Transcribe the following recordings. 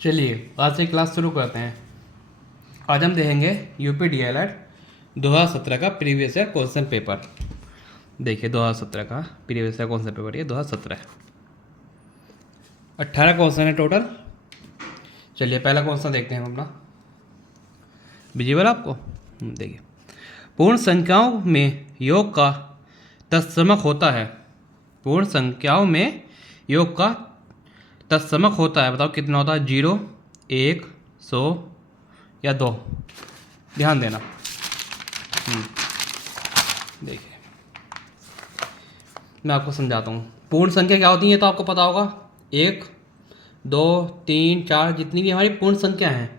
चलिए आज से क्लास शुरू करते हैं। आज हम देखेंगे यूपी डीएलएड 2017 का प्रीवियस ईयर क्वेश्चन पेपर। देखिए 2017 का प्रीवियस ईयर क्वेश्चन पेपर, ये 2017 है। 18 क्वेश्चन है टोटल। चलिए पहला क्वेश्चन देखते हैं हम अपना। विजिबल आपको? देखिए, पूर्ण संख्याओं में योग का तत्समक होता है। पूर्ण संख्याओं में योग का तत्समक होता है। बताओ कितना होता है? 0, 1, 100 या 2। ध्यान देना। देखिए मैं आपको समझाता हूँ। पूर्ण संख्या क्या होती है ये तो आपको पता होगा। 1, 2, 3, 4 जितनी भी हमारी पूर्ण संख्या हैं।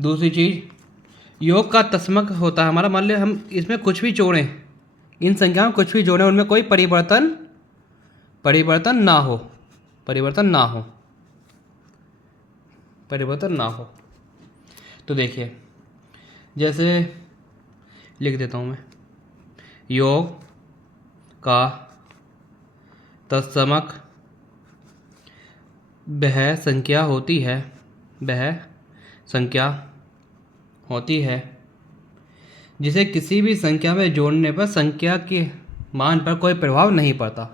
दूसरी चीज़, योग का तत्समक होता है हमारा। मान लो हम इसमें कुछ भी जोड़ें, इन संख्याओं में कुछ भी जोड़ें, उनमें कोई परिवर्तन ना हो। तो देखिए जैसे लिख देता हूँ मैं, योग का तत्समक वह संख्या होती है जिसे किसी भी संख्या में जोड़ने पर संख्या के मान पर कोई प्रभाव नहीं पड़ता।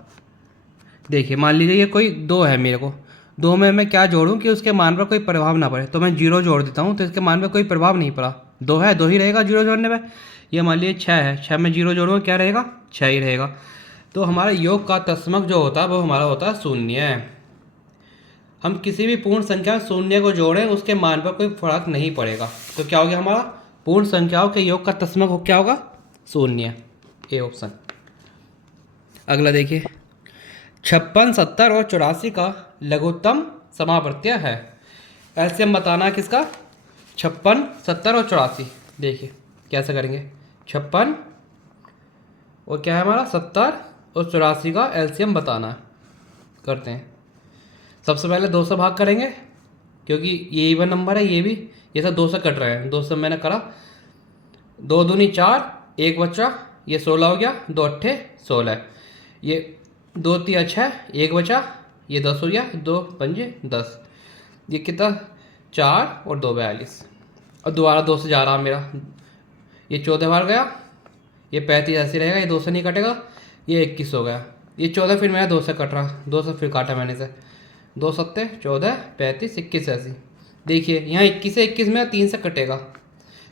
देखिए मान लीजिए ये कोई 2 है, मेरे को 2 में मैं क्या जोड़ूं कि उसके मान पर कोई प्रभाव ना पड़े। तो मैं 0 जोड़ देता हूं तो इसके मान पर कोई प्रभाव नहीं पड़ा। 2 है, 2 ही रहेगा 0 जोड़ने में। ये मान लीजिए 6 है, 6 में 0 जोड़ूंगा क्या रहेगा? 6 ही रहेगा। तो हमारा योग का तत्समक जो होता है वो हमारा होता है 0। हम किसी भी पूर्ण संख्या में 0 को जोड़ें उसके मान पर कोई फर्क नहीं पड़ेगा। तो क्या हो गया हमारा? पूर्ण संख्याओं के योग का तत्समक क्या होगा? 0। A option. अगला देखिए, 56, 70 और 84 का लघुत्तम समावर्त्य है। एलसीएम बताना है किसका? 56, 70 और 84। देखिए कैसे करेंगे। 56 और क्या है हमारा 70 और 84 का एलसीएम बताना है। करते हैं। सबसे पहले 2 से भाग करेंगे क्योंकि ये इवन नंबर है, ये भी ये सब 2 से कट रहे हैं। 2 से मैंने करा, 2 दूनी 4, 1 बचा, ये 16 हो गया। 2 अट्ठे 16, ये 2 3 6, 1 बचा, ये 10 हो गया। 2 पंजे 10, ये कितना? 4 और 2 42। और दोबारा 2 से जा रहा मेरा, ये 14 बार गया, ये 35 ऐसे रहेगा, ये 2 से नहीं कटेगा, ये 21 हो गया। ये 14 फिर मेरा 2 से कट रहा, 2 से फिर काटा मैंने से। 2 सत्ते 14, 35, 21 ऐसी। देखिए यहाँ 21 से 21 में 3 से कटेगा,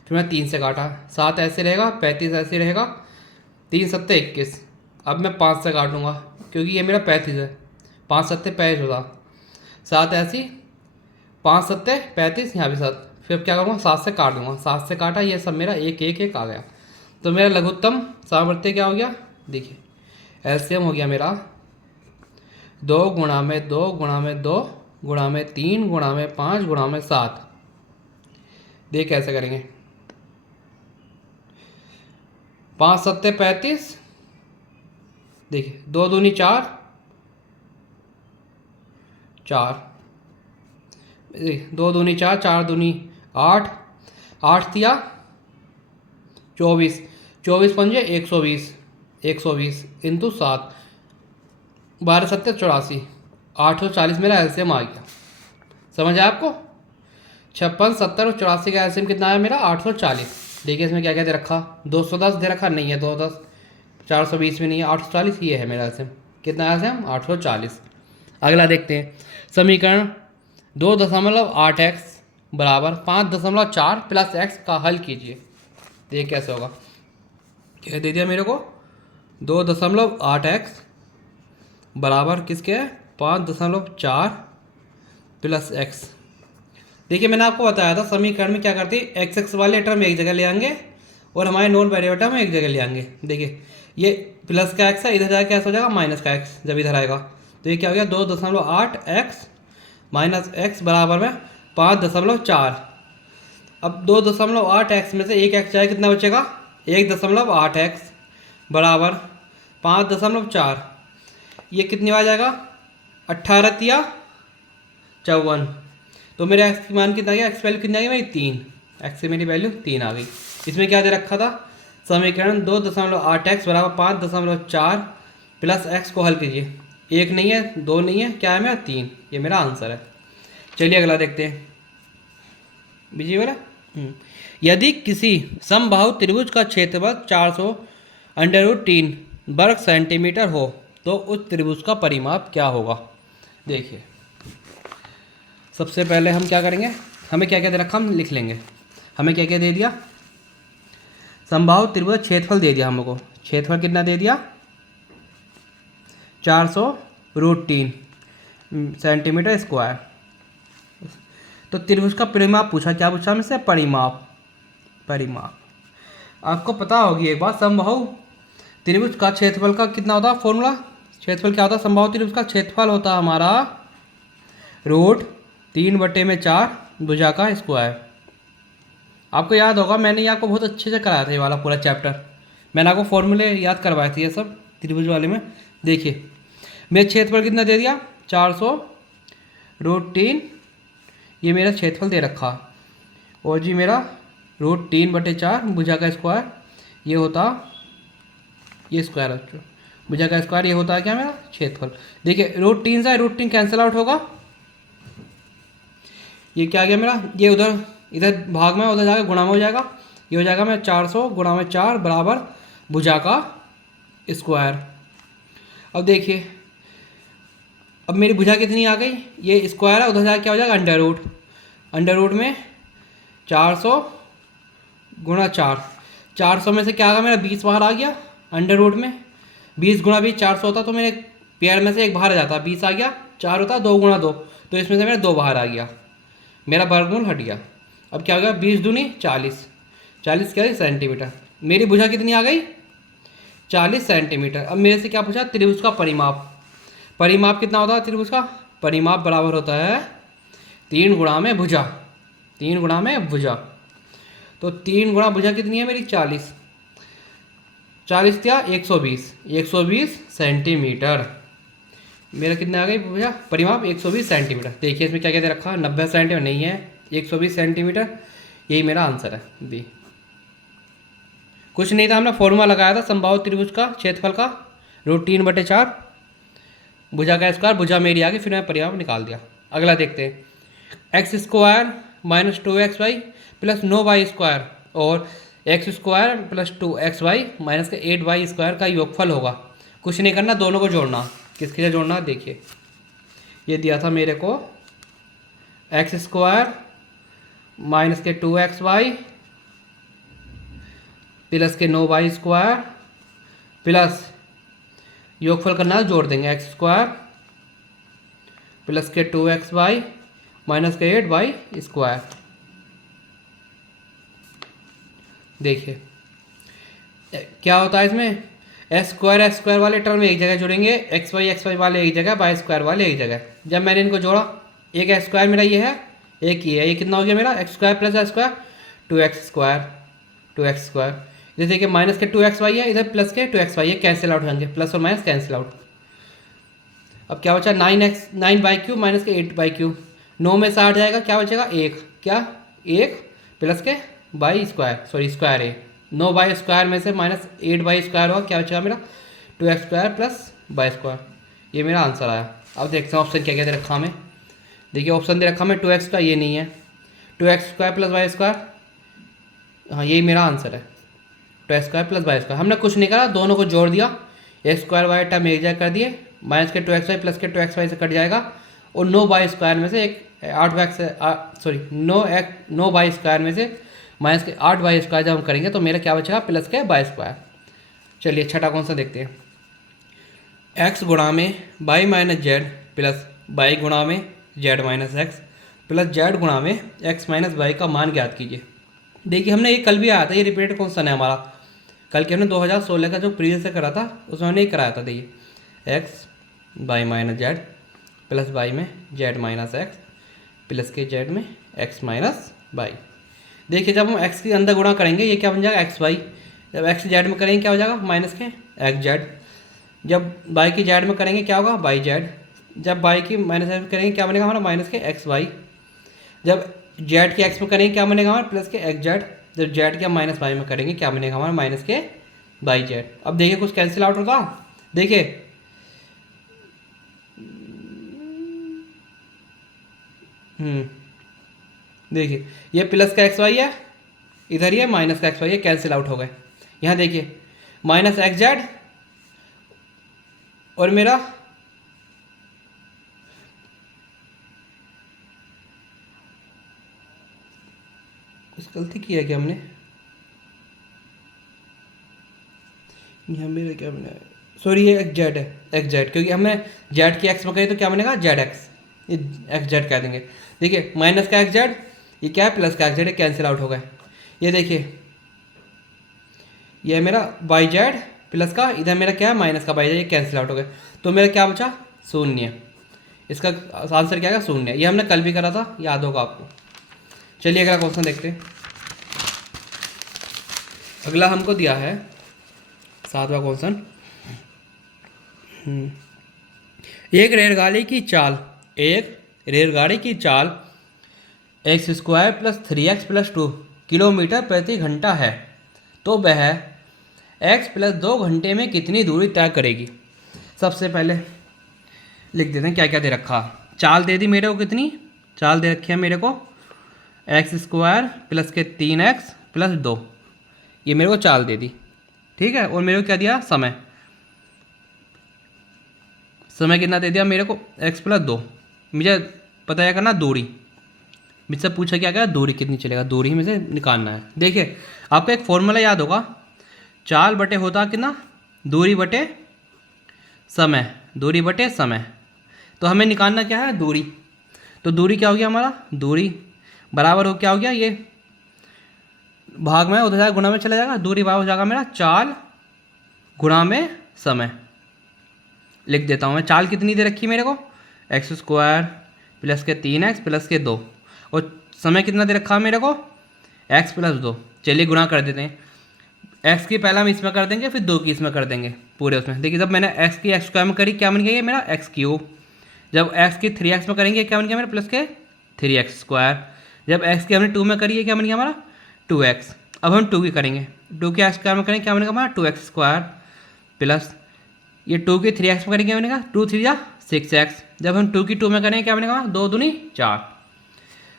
फिर मैं 3 से काटा। 7 ऐसे रहेगा, 35 ऐसे रहेगा, 3 सत्ते 21। अब मैं 5 से काटूंगा क्योंकि ये मेरा 35 है। 5 सत्ते 35 होगा, 7 ऐसी, 5 सत्ते 35, यहाँ भी 7। फिर क्या करूँगा? 7 से काट दूंगा। 7 से काटा, ये सब मेरा 1 1 1 आ गया। तो मेरा लघुत्तम सामर्थ्य क्या हो गया? देखिए एलसीएम हो गया मेरा 2 गुणा में 2 गुणा में 2 गुणा में 3 गुणा में 5 गुणा में 7। देख कैसे करेंगे। 5 सत्ते 35, देखिए 2 दूनी 4, 2 दूनी 4, 4 दूनी 8, 8 तिया 24, 24 पंजे 120, 120 इंटू 7, 12 सत्ते 84, 840 मेरा एलसीएम आ गया। समझ आया आपको? 56, 70 और 84 का एलसीएम कितना आया मेरा? 840। देखिए इसमें क्या क्या दे रखा? 210 दे रखा नहीं है, 210, 420 में नहीं है, 840 ये है मेरा एलसीएम। कितना एलसीएम? 840। अगला देखते हैं समीकरण 2.8x बराबर 5.4 प्लस x का हल कीजिए। देखिए कैसे होगा। क्या दे दिया मेरे को? 2.8x बराबर किसके है? 5.4 प्लस x। देखिए मैंने आपको बताया था समीकरण में क्या करते हैं, एक्स एक्स वाले टर्म एक जगह ले आएंगे और हमारे नॉन वेरिएबल टर्म एक जगह ले आएंगे। देखिए ये प्लस का x है, इधर जाकर कैसे हो जाएगा? माइनस का x जब इधर आएगा। तो ये क्या हो गया? 2.8x माइनस x बराबर में 5.4। अब 2.8x में से एक x जाए, कितना बचेगा? 1.8x बराबर 5.4। ये कितनी बार जाएगा? 18 तिया 54। तो मेरा एक्स की मान कितना आ गया? एक्स वैल्यू कितनी आ गई मेरी? 3। एक्स की मेरी वैल्यू 3 आ गई। इसमें क्या दे रखा था? समीकरण 2.8x बराबर 5.4 प्लस x को हल कीजिए। 1 नहीं है, 2 नहीं है, क्या है मेरा? 3। ये मेरा आंसर है। चलिए अगला देखते हैं। बीजी वाला। यदि किसी समबाहु त्रिभुज का क्षेत्रफल 400√3 वर्ग सेंटीमीटर हो तो उस त्रिभुज का परिमाप क्या होगा। देखिए सबसे पहले हम क्या करेंगे, हमें क्या क्या दे रखा हम लिख लेंगे। हमें क्या क्या दे दिया, समबाहु त्रिभुज क्षेत्रफल दे दिया हमको। क्षेत्रफल कितना दे दिया, 400√3 सेंटीमीटर स्क्वायर। तो त्रिभुज का परिमाप पूछा, क्या पूछा हमसे, परिमाप। आपको पता होगी एक बात, समबाहु त्रिभुज का क्षेत्रफल का कितना होता है फॉर्मूला। क्षेत्रफल क्या होता है, समबाहु त्रिभुज का क्षेत्रफल होता है हमारा √3/4 भुजा का स्क्वायर। आपको याद होगा मैंने ये आपको बहुत अच्छे से कराया था, ये वाला पूरा चैप्टर मैंने आपको फॉर्मूले याद करवाए थे ये सब त्रिभुज वाले में। देखिए मेरा क्षेत्रफल कितना दे दिया, 400√3, ये मेरा क्षेत्रफल दे रखा। और जी मेरा √3/4 भुजा का स्क्वायर, ये होता ये स्क्वायर है भुजा का स्क्वायर, ये होता है क्या मेरा क्षेत्रफल। देखिए √3 से √3 कैंसिल आउट होगा, ये क्या आ गया मेरा, ये उधर इधर भाग में उधर जाकर गुणा में हो जाएगा, ये हो जाएगा मेरा 400 गुणा में 4 बराबर भुजा का स्क्वायर। अब देखिए अब मेरी भुजा कितनी आ गई, ये स्क्वायर है, उधर जाकर क्या हो जाएगा अंडर रूट में 400 गुणा 4, 400 में से क्या आ गया मेरा 20 बाहर आ गया अंडर रूट में। 20 गुणा 20 400 होता, तो मेरे पेयर में से एक बाहर आ जाता, 20 आ गया, 4 होता 2 गुणा 2, तो इसमें से मेरा 2 बाहर आ गया, मेरा वर्गमूल हट गया। अब क्या हो गया, 20 दूनी 40, 40 क्या सेंटीमीटर। मेरी भुजा कितनी आ गई, 40 सेंटीमीटर। अब मेरे से क्या पूछा, त्रिभुज का परिमाप। परिमाप कितना होता है त्रिभुज का, परिमाप बराबर होता है 3 गुणा में भुजा, 3 गुणा में भुजा। तो 3 गुणा भुजा कितनी है मेरी 40, 40 क्या 120 सेंटीमीटर। मेरा कितना आ गई भुजा परिमाप 120 सेंटीमीटर। देखिए इसमें क्या क्या दे रखा, 90 सेंटीमीटर नहीं है, 120 सेंटीमीटर, यही मेरा आंसर है बी। कुछ नहीं था, हमने फॉर्मूला लगाया था समबाहु त्रिभुज का क्षेत्रफल का √3/4 भुजा का स्क्वायर, भुजा मेरी आ गई, फिर मैं परिमाप निकाल दिया। अगला देखते हैं, x² - 2xy + 9y² और x² + 2xy - 8y² का योगफल होगा। कुछ नहीं करना, दोनों को जोड़ना। किसके लिए जोड़ना, देखिए ये दिया था मेरे को x² - 2xy + 9y² प्लस योगफल करना है, जोड़ देंगे x² + 2xy - 8y²। देखिए क्या होता है इसमें, s² वाले टर्म एक जगह जुड़ेंगे, xy वाले एक जगह, y² वाले एक जगह। जब मैंने इनको जोड़ा, एक s² मेरा ये है, एक ये है, ये कितना हो गया मेरा x² + s², 2x²। इधर देखिए माइनस के 2xy है, इधर प्लस के 2xy है, कैंसिल आउट होंगे, प्लस और माइनस कैंसिल आउट। अब क्या बचा 9y³ - 8y³, 9 में से 8 जाएगा, क्या बचेगा 1, क्या 1 प्लस के स्क्वायर है, 9y² में से -8y² होगा, क्या बचेगा मेरा 2x² + y²। ये मेरा आंसर आया। अब देखते हैं ऑप्शन क्या क्या दे रखा हमें। देखिए ऑप्शन दे रखा हमें 2x का, ये नहीं है, 2x² + y², हाँ यही मेरा आंसर है, 2x² + y²। हमने कुछ नहीं करा, दोनों को जोड़ दिया, a² टर्म एक जगह कर दिए, माइनस के 2xy प्लस के 2xy से कट जाएगा, और 9y² में से एक 9y² में से माइनस के 8y² जब हम करेंगे तो मेरा क्या बचेगा प्लस के y²। चलिए छठा कौन सा देखते हैं, x गुणा में y - z प्लस y गुणा में z - x प्लस z गुणा में x - y का मान ज्ञात कीजिए। देखिए हमने ये कल भी आया था, ये रिपीटेड क्वेश्चन है हमारा, कल के हमने 2016 का जो प्रीवियस से करा था उसमें हमने ये कराया था। देखिए x y - z plus y में z - x प्लस के z में x - y। देखिए जब हम x के अंदर गुणा करेंगे ये क्या बन जाएगा xy, जब x z में करेंगे क्या हो जाएगा माइनस के xz, जब y की z में करेंगे क्या होगा yz, जब y की माइनस में करेंगे क्या बनेगा हमारा माइनस के xy, जब z के x में करेंगे क्या बनेगा हमारा प्लस के xz, जब z के माइनस y में करेंगे क्या बनेगा हमारा माइनस के yz। अब देखिए कुछ कैंसिल आउट होगा, देखिए देखिए ये प्लस का एक्स वाई है, इधर ये माइनस का एक्स वाई है, कैंसिल आउट हो गए। यहाँ देखिए माइनस एक्स जेड और मेरा कुछ गलती किया क्या हमने, यहाँ मेरा क्या बना है, सॉरी ये एक्स जेड है, एक्स जेड, क्योंकि हमने जेड की एक्स में करी तो क्या बनेगा जेड एक्स, ये एक्स जेड कह देंगे। देखिए माइनस का एक्स जेड, ये क्या है प्लस का एक्स जेड, कैंसिल आउट हो गए। ये देखिए ये है मेरा वाई जेड प्लस का, इधर मेरा क्या है माइनस का वाई जेड, ये कैंसिल आउट हो गए। तो मेरा क्या बचा शून्य, इसका आंसर क्या है शून्य। ये हमने कल भी करा था, याद होगा आपको। चलिए अगला क्वेश्चन देखते हैं। अगला हमको दिया है 7वां क्वेश्चन। एक रेलगाड़ी की चाल x square plus 3x plus 2 kilometre प्रति घंटा है, तो वह x प्लस 2 घंटे में कितनी दूरी तय करेगी। सबसे पहले लिख देते हैं क्या क्या दे रखा। चाल दे दी मेरे को, कितनी चाल दे रखी है मेरे को, एक्स स्क्वायर प्लस के 3x प्लस 2, ये मेरे को चाल दे दी, ठीक है। और मेरे को क्या दिया समय, समय कितना दे दिया मेरे को x प्लस 2। मुझे पता है करना दूरी, मुझसे पूछा क्या दूरी कितनी चलेगा, दूरी में से निकालना है। देखिए आपको एक फॉर्मूला याद होगा, चाल बटे होता कितना दूरी बटे समय, दूरी बटे समय। तो हमें निकालना क्या है दूरी, तो दूरी क्या हो गया हमारा, दूरी बराबर हो क्या हो गया, ये भाग में उधर जाएगा गुणा में चला जाएगा, दूरी बराबर हो जाएगा मेरा चाल गुणा में समय। लिख देता हूँ मैं, चाल कितनी दे रखी मेरे को एक्स स्क्वायर प्लस के 3x प्लस के 2, और समय कितना दे रखा है मेरे को x प्लस 2। चलिए गुणा कर देते हैं, x की पहला हम इसमें कर देंगे, फिर 2 की इसमें कर देंगे पूरे उसमें। देखिए जब मैंने x की x स्क्वायर में करी क्या बन गया ये मेरा x क्यूब, जब x की 3x में करेंगे क्या बन गया मेरा प्लस के 3x स्क्वायर, जब x की हमने 2 में करी है क्या बन गया हमारा 2x। अब हम 2 की करेंगे, 2 की x स्क्वायर में करेंगे क्या बनेगा हमारा 2x स्क्वायर, प्लस ये 2 की 3x में करेंगे क्या बनेगा 2 3 या 6x, जब हम 2 की 2 में करेंगे क्या बनेगा 2 दूनी 4।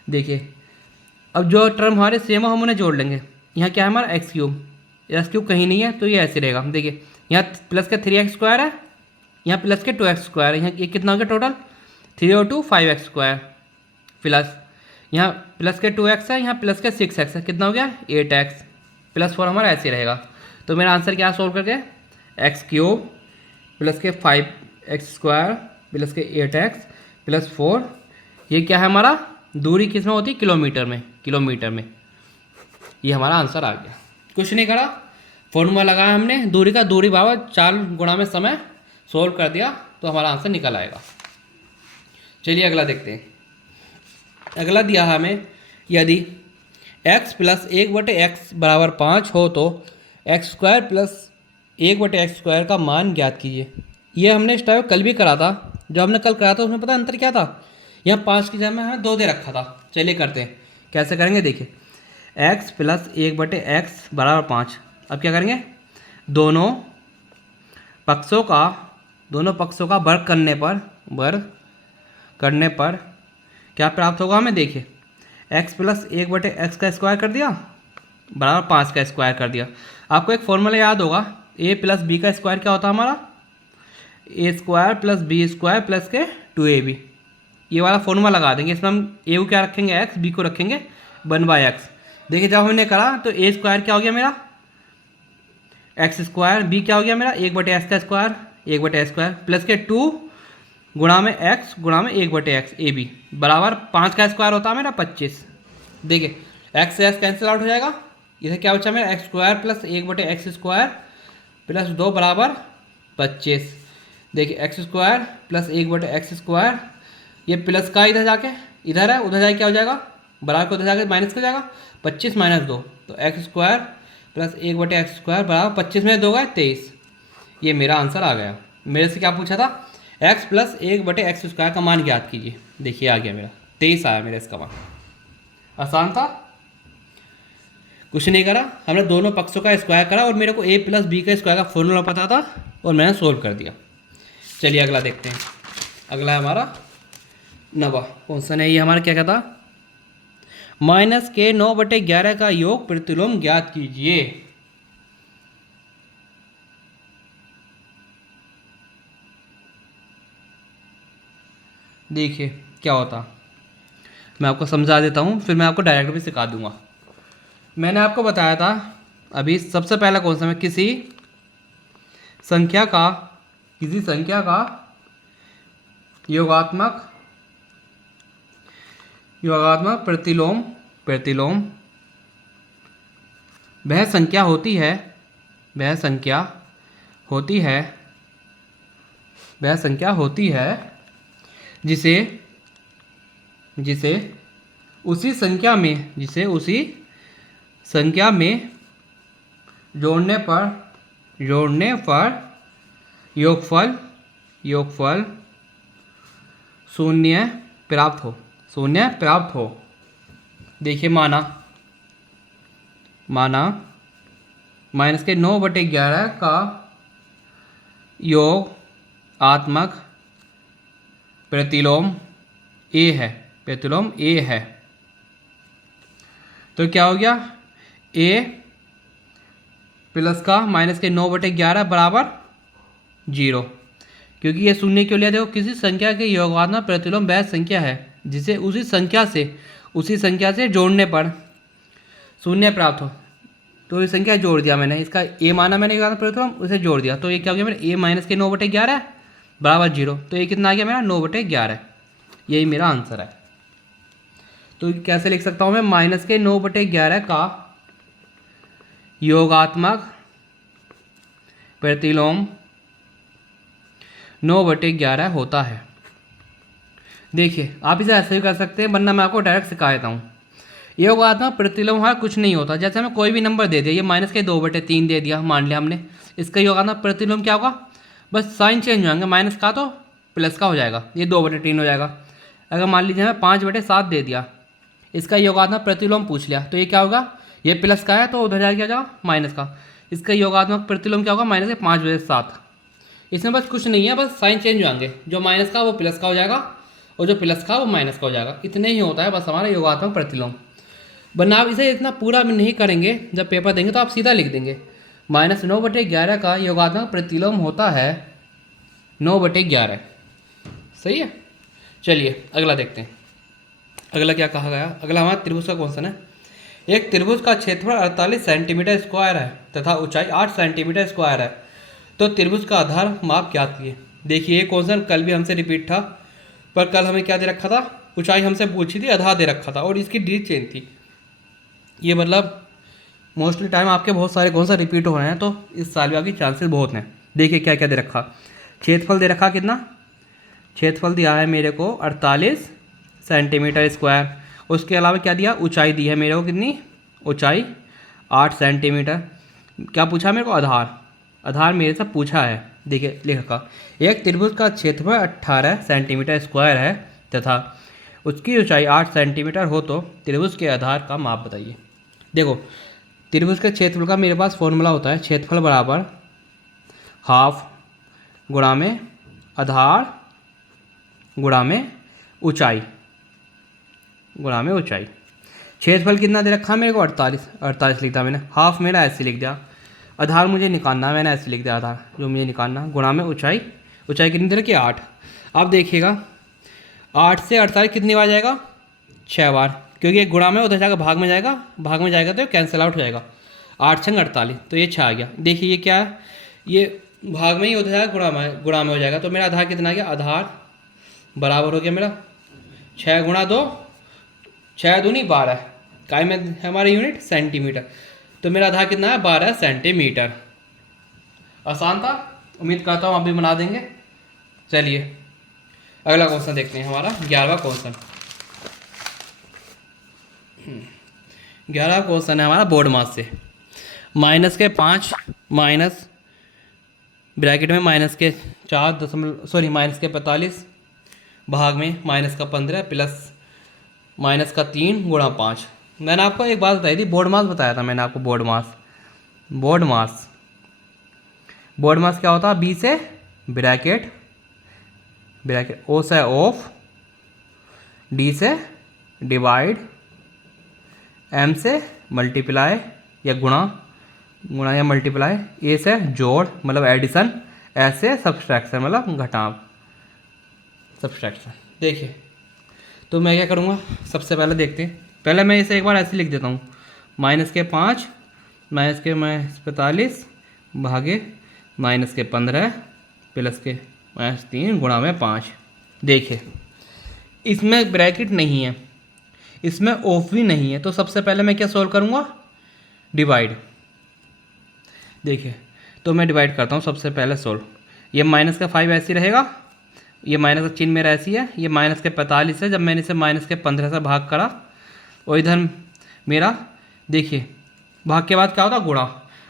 देखिए अब जो टर्म हमारे सेम हो हम उन्हें जोड़ लेंगे। यहाँ क्या है हमारा एक्स क्यूब कहीं नहीं है, तो ये ऐसे रहेगा। देखिए यहाँ प्लस का 3x स्क्वायर है, यहाँ प्लस के 2x स्क्वायर है, यहाँ ये कितना हो गया टोटल 3 और 2 5x स्क्वायर, प्लस यहाँ प्लस के 2x है, यहाँ प्लस के 6x है, कितना हो गया 8x, प्लस 4 हमारा ऐसे रहेगा। तो मेरा आंसर क्या सोल्व करके एक्स क्यूब प्लस के 5x स्क्वायर प्लस के 8x प्लस 4, ये क्या है हमारा दूरी किस में होती है किलोमीटर में, किलोमीटर में। ये हमारा आंसर आ गया, कुछ नहीं करा, फॉर्मूला लगाया हमने दूरी का, दूरी बराबर चाल गुणा में समय, सोल्व कर दिया तो हमारा आंसर निकल आएगा। चलिए अगला देखते हैं। अगला दिया है हमें, यदि x प्लस 1/x बराबर 5 हो तो x square plus 1/x square का मान ज्ञात कीजिए। ये हमने इस टाइप कल भी करा था, जो हमने कल करा था उसमें पता अंतर क्या था, यहाँ 5 की जगह में हमें 2 दे रखा था। चलिए करते हैं कैसे करेंगे। देखिए x प्लस 1/x बराबर 5, अब क्या करेंगे दोनों पक्षों का वर्ग करने पर क्या प्राप्त होगा हमें। देखिए x प्लस 1/x का स्क्वायर कर दिया बराबर 5 का स्क्वायर कर दिया। आपको एक फॉर्मूला याद होगा, a प्लस बी का स्क्वायर क्या होता है हमारा a square plus B square plus के 2ab। ये वाला फॉर्मूला लगा देंगे, इसमें हम a को क्या रखेंगे x, b को रखेंगे 1/x। देखिए जब हमने करा तो a स्क्वायर क्या हो गया मेरा x स्क्वायर, b क्या हो गया मेरा 1/x का स्क्वायर 1/x स्क्वायर प्लस के 2 गुणा में x गुणा में 1/x ab बराबर 5 का स्क्वायर होता है मेरा 25। देखिए x से x कैंसिल आउट हो जाएगा, इधर क्या बचा मेरा x square plus 1/x square plus 2 बराबर 25। देखिए x square plus 1/x square, ये प्लस का इधर जाके इधर है, उधर जाके क्या हो जाएगा बराबर को उधर जाके माइनस हो जाएगा 25 माइनस 2, तो x square plus 1/x square बराबर 25 में 2 गए 23। ये मेरा आंसर आ गया। मेरे से क्या पूछा था x प्लस 1/x स्क्वायर का मान ज्ञात कीजिए। देखिए आ गया मेरा 23 आया मेरा इसका मान। आसान था, कुछ नहीं करा, हमने दोनों पक्षों का स्क्वायर करा और मेरे को a प्लस बी का स्क्वायर का फॉर्मूला पता था और मैंने सोल्व कर दिया। चलिए अगला देखते हैं। अगला है हमारा नवा क्वेश्चन है ये हमारा, क्या कहता, -9/11 का योग प्रतिलोम ज्ञात कीजिए। देखिए क्या होता, मैं आपको समझा देता हूँ, फिर मैं आपको डायरेक्ट भी सिखा दूंगा। मैंने आपको बताया था अभी सबसे पहला क्वेश्चन में, संख्या का किसी संख्या का योगात्मक योगात्मक प्रतिलोम प्रतिलोम वह संख्या होती है वह संख्या होती है वह संख्या होती है जिसे जिसे उसी संख्या में जोड़ने पर योगफल शून्य प्राप्त हो। देखिए माना -9/11 का योग आत्मक प्रतिलोम ए है। तो क्या हो गया, a प्लस का -9/11 बराबर 0, क्योंकि ये शून्य क्यों लिया, देखो किसी संख्या के योगात्मक प्रतिलोम वह संख्या है जिसे उसी संख्या से जोड़ने पर शून्य प्राप्त हो। तो ये संख्या जोड़ दिया मैंने, इसका a माना मैंने योगात्मक प्रतिलोम, उसे जोड़ दिया, तो ये क्या हो गया मेरा a -9/11 बराबर 0। तो ये कितना आ गया मेरा 9/11, यही मेरा आंसर है। तो कैसे लिख सकता हूँ मैं, -9/11 का योगात्मक प्रतिलोम 9/11 होता है। देखिए आप इसे ऐसे भी कर सकते हैं, वरना मैं आपको डायरेक्ट सिखा देता हूँ। योगात्मक प्रतिलोम हमारा कुछ नहीं होता, जैसे हमें कोई भी नंबर दे दिया, ये -2/3 दे दिया मान लिया हमने, इसका योगात्मक प्रतिलोम क्या होगा, बस साइन चेंज होंगे, माइनस का तो प्लस का हो जाएगा, ये 2/3 हो जाएगा। अगर मान लीजिए हमें 5/7 दे दिया, इसका योगात्मक प्रतिलोम पूछ लिया, तो ये क्या होगा, ये प्लस का है तो उधर जाके क्या जाएगा माइनस का, इसका योगात्मक प्रतिलोम क्या होगा -5/7। इसमें बस कुछ नहीं है, बस साइन चेंज होंगे, जो माइनस का वो प्लस का हो जाएगा और जो प्लस का वो माइनस का हो जाएगा, इतने ही होता है बस हमारा योगात्मक प्रतिलोम। वरना आप इसे इतना पूरा भी नहीं करेंगे, जब पेपर देंगे तो आप सीधा लिख देंगे -9/11 का योगात्मक प्रतिलोम होता है 9/11। सही है, चलिए अगला देखते हैं, अगला क्या कहा गया। अगला हमारा त्रिभुज का क्वेश्चन है। एक त्रिभुज का क्षेत्रफल 48 सेंटीमीटर स्क्वायर है तथा ऊंचाई 8 सेंटीमीटर स्क्वायर है, तो त्रिभुज का आधार माप क्या आती है। देखिए ये क्वेश्चन कल भी हमसे रिपीट था, पर कल हमें क्या दे रखा था, ऊंचाई हमसे पूछी थी, आधार दे रखा था और इसकी डिजिट चेंज थी। ये मतलब मोस्टली टाइम आपके बहुत सारे क्वेश्चन रिपीट हो रहे हैं, तो इस साल भी आपकी चांसेस बहुत हैं। देखिए क्या क्या दे रखा, क्षेत्रफल दे रखा कितना, क्षेत्रफल दिया है मेरे को 48 सेंटीमीटर स्क्वायर, उसके अलावा क्या दिया, ऊंचाई दी है मेरे को कितनी, ऊंचाई 8 सेंटीमीटर। क्या पूछा मेरे को, आधार मेरे से पूछा है। देखिए लिखा, एक त्रिभुज का क्षेत्रफल 18 सेंटीमीटर स्क्वायर है तथा उसकी ऊंचाई 8 सेंटीमीटर हो, तो त्रिभुज के आधार का माप बताइए। देखो त्रिभुज के क्षेत्रफल का मेरे पास फॉर्मूला होता है, क्षेत्रफल बराबर हाफ गुणा में आधार गुणा में ऊंचाई क्षेत्रफल कितना दे रखा है मेरे को, 48 लिखता मैंने, हाफ मेरा ऐसे लिख दिया, आधार मुझे निकालना है, मैंने ऐसे लिख दिया आधार जो मुझे निकालना, गुणा में ऊंचाई कितनी दे रखी है 8। अब देखिएगा 8 से 48 कितनी बार जाएगा, 6 बार, क्योंकि एक गुणा में उधर जाकर भाग में जाएगा तो कैंसिल आउट हो जाएगा, 8 छंग 48, तो ये 6 आ गया। देखिए ये क्या है, ये भाग में ही उधर जाएगा गुणा में हो जाएगा, तो मेरा आधार कितना आ गया, आधार बराबर हो गया मेरा 6 गुणा 2, 6 दूनी 12, काय में हमारे यूनिट सेंटीमीटर, तो मेरा आधार कितना है 12 सेंटीमीटर। आसान था, उम्मीद करता हूँ आप भी बना देंगे। चलिए अगला क्वेश्चन देखते हैं, हमारा 11वां क्वेश्चन। 11वां क्वेश्चन है हमारा बोर्ड मास से, -5 माइनस ब्रैकेट में -45 भाग में -15 प्लस -3 गुणा 5। मैंने आपको एक बात बताई थी, बोर्ड मास बताया था मैंने आपको, बोर्ड मास क्या होता है, बी से ब्रैकेट ओ से ऑफ डी से डिवाइड, एम से मल्टीप्लाई या गुणा, गुणा या मल्टीप्लाई, ए से जोड़ मतलब एडिशन, एस से सब्सट्रैक्शन मतलब घटाव, सब्सट्रैक्शन। देखिए तो मैं क्या करूँगा, सबसे पहले देखते हैं, पहले मैं इसे एक बार ऐसे लिख देता हूँ, -5 -45 भागे -15 प्लस के -3 गुणा में 5। देखिए इसमें ब्रैकेट नहीं है, इसमें ऑफ भी नहीं है, तो सबसे पहले मैं क्या सोल्व करूँगा, डिवाइड। देखिए तो मैं डिवाइड करता हूँ सबसे पहले सोल्व। ये -5 ऐसे रहेगा, ये माइनस का चिन्ह मेरा ऐसी है, ये -45 है, जब मैंने इसे -15 से भाग करा, और इधर मेरा देखिए भाग के बाद क्या होता, गुणा,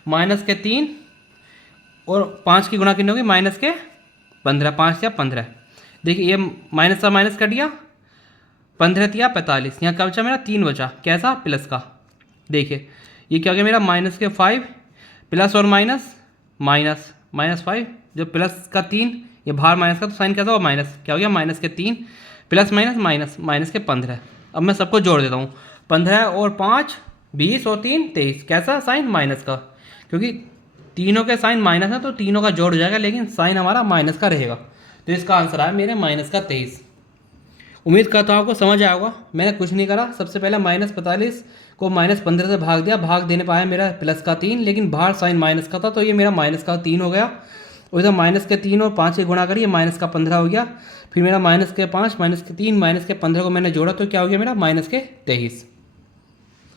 -3 और 5 की गुणा कितनी होगी, -15, 5 या 15। देखिए ये माइनस का माइनस कट गया, 15 तिया 45, यहाँ क्या बचा मेरा, 3 बचा, कैसा, प्लस का। देखिए ये क्या हो गया मेरा, -5 प्लस और माइनस, -5 जो प्लस का 3, ये बाहर माइनस का, तो साइन कैसा होगा, माइनस, क्या हो गया, -3 प्लस माइनस के 15। अब मैं सबको जोड़ देता हूँ, 15 और 5 20 और 3 23, कैसा साइन, माइनस का, क्योंकि तीनों के साइन माइनस है तो तीनों का जोड़ हो जाएगा, लेकिन साइन हमारा माइनस का रहेगा, तो इसका आंसर आया मेरे -23। उम्मीद करता हूँ आपको समझ आया होगा। मैंने कुछ नहीं करा, सबसे पहले -45 को -15 से भाग दिया, भाग देने पाया मेरा +3, लेकिन बाहर साइन माइनस का था तो ये मेरा -3 हो गया, और इधर -3 और 5 से गुणा करिए, -15 हो गया, फिर मेरा -5 -3 -15 को मैंने जोड़ा तो क्या हो गया मेरा, -23।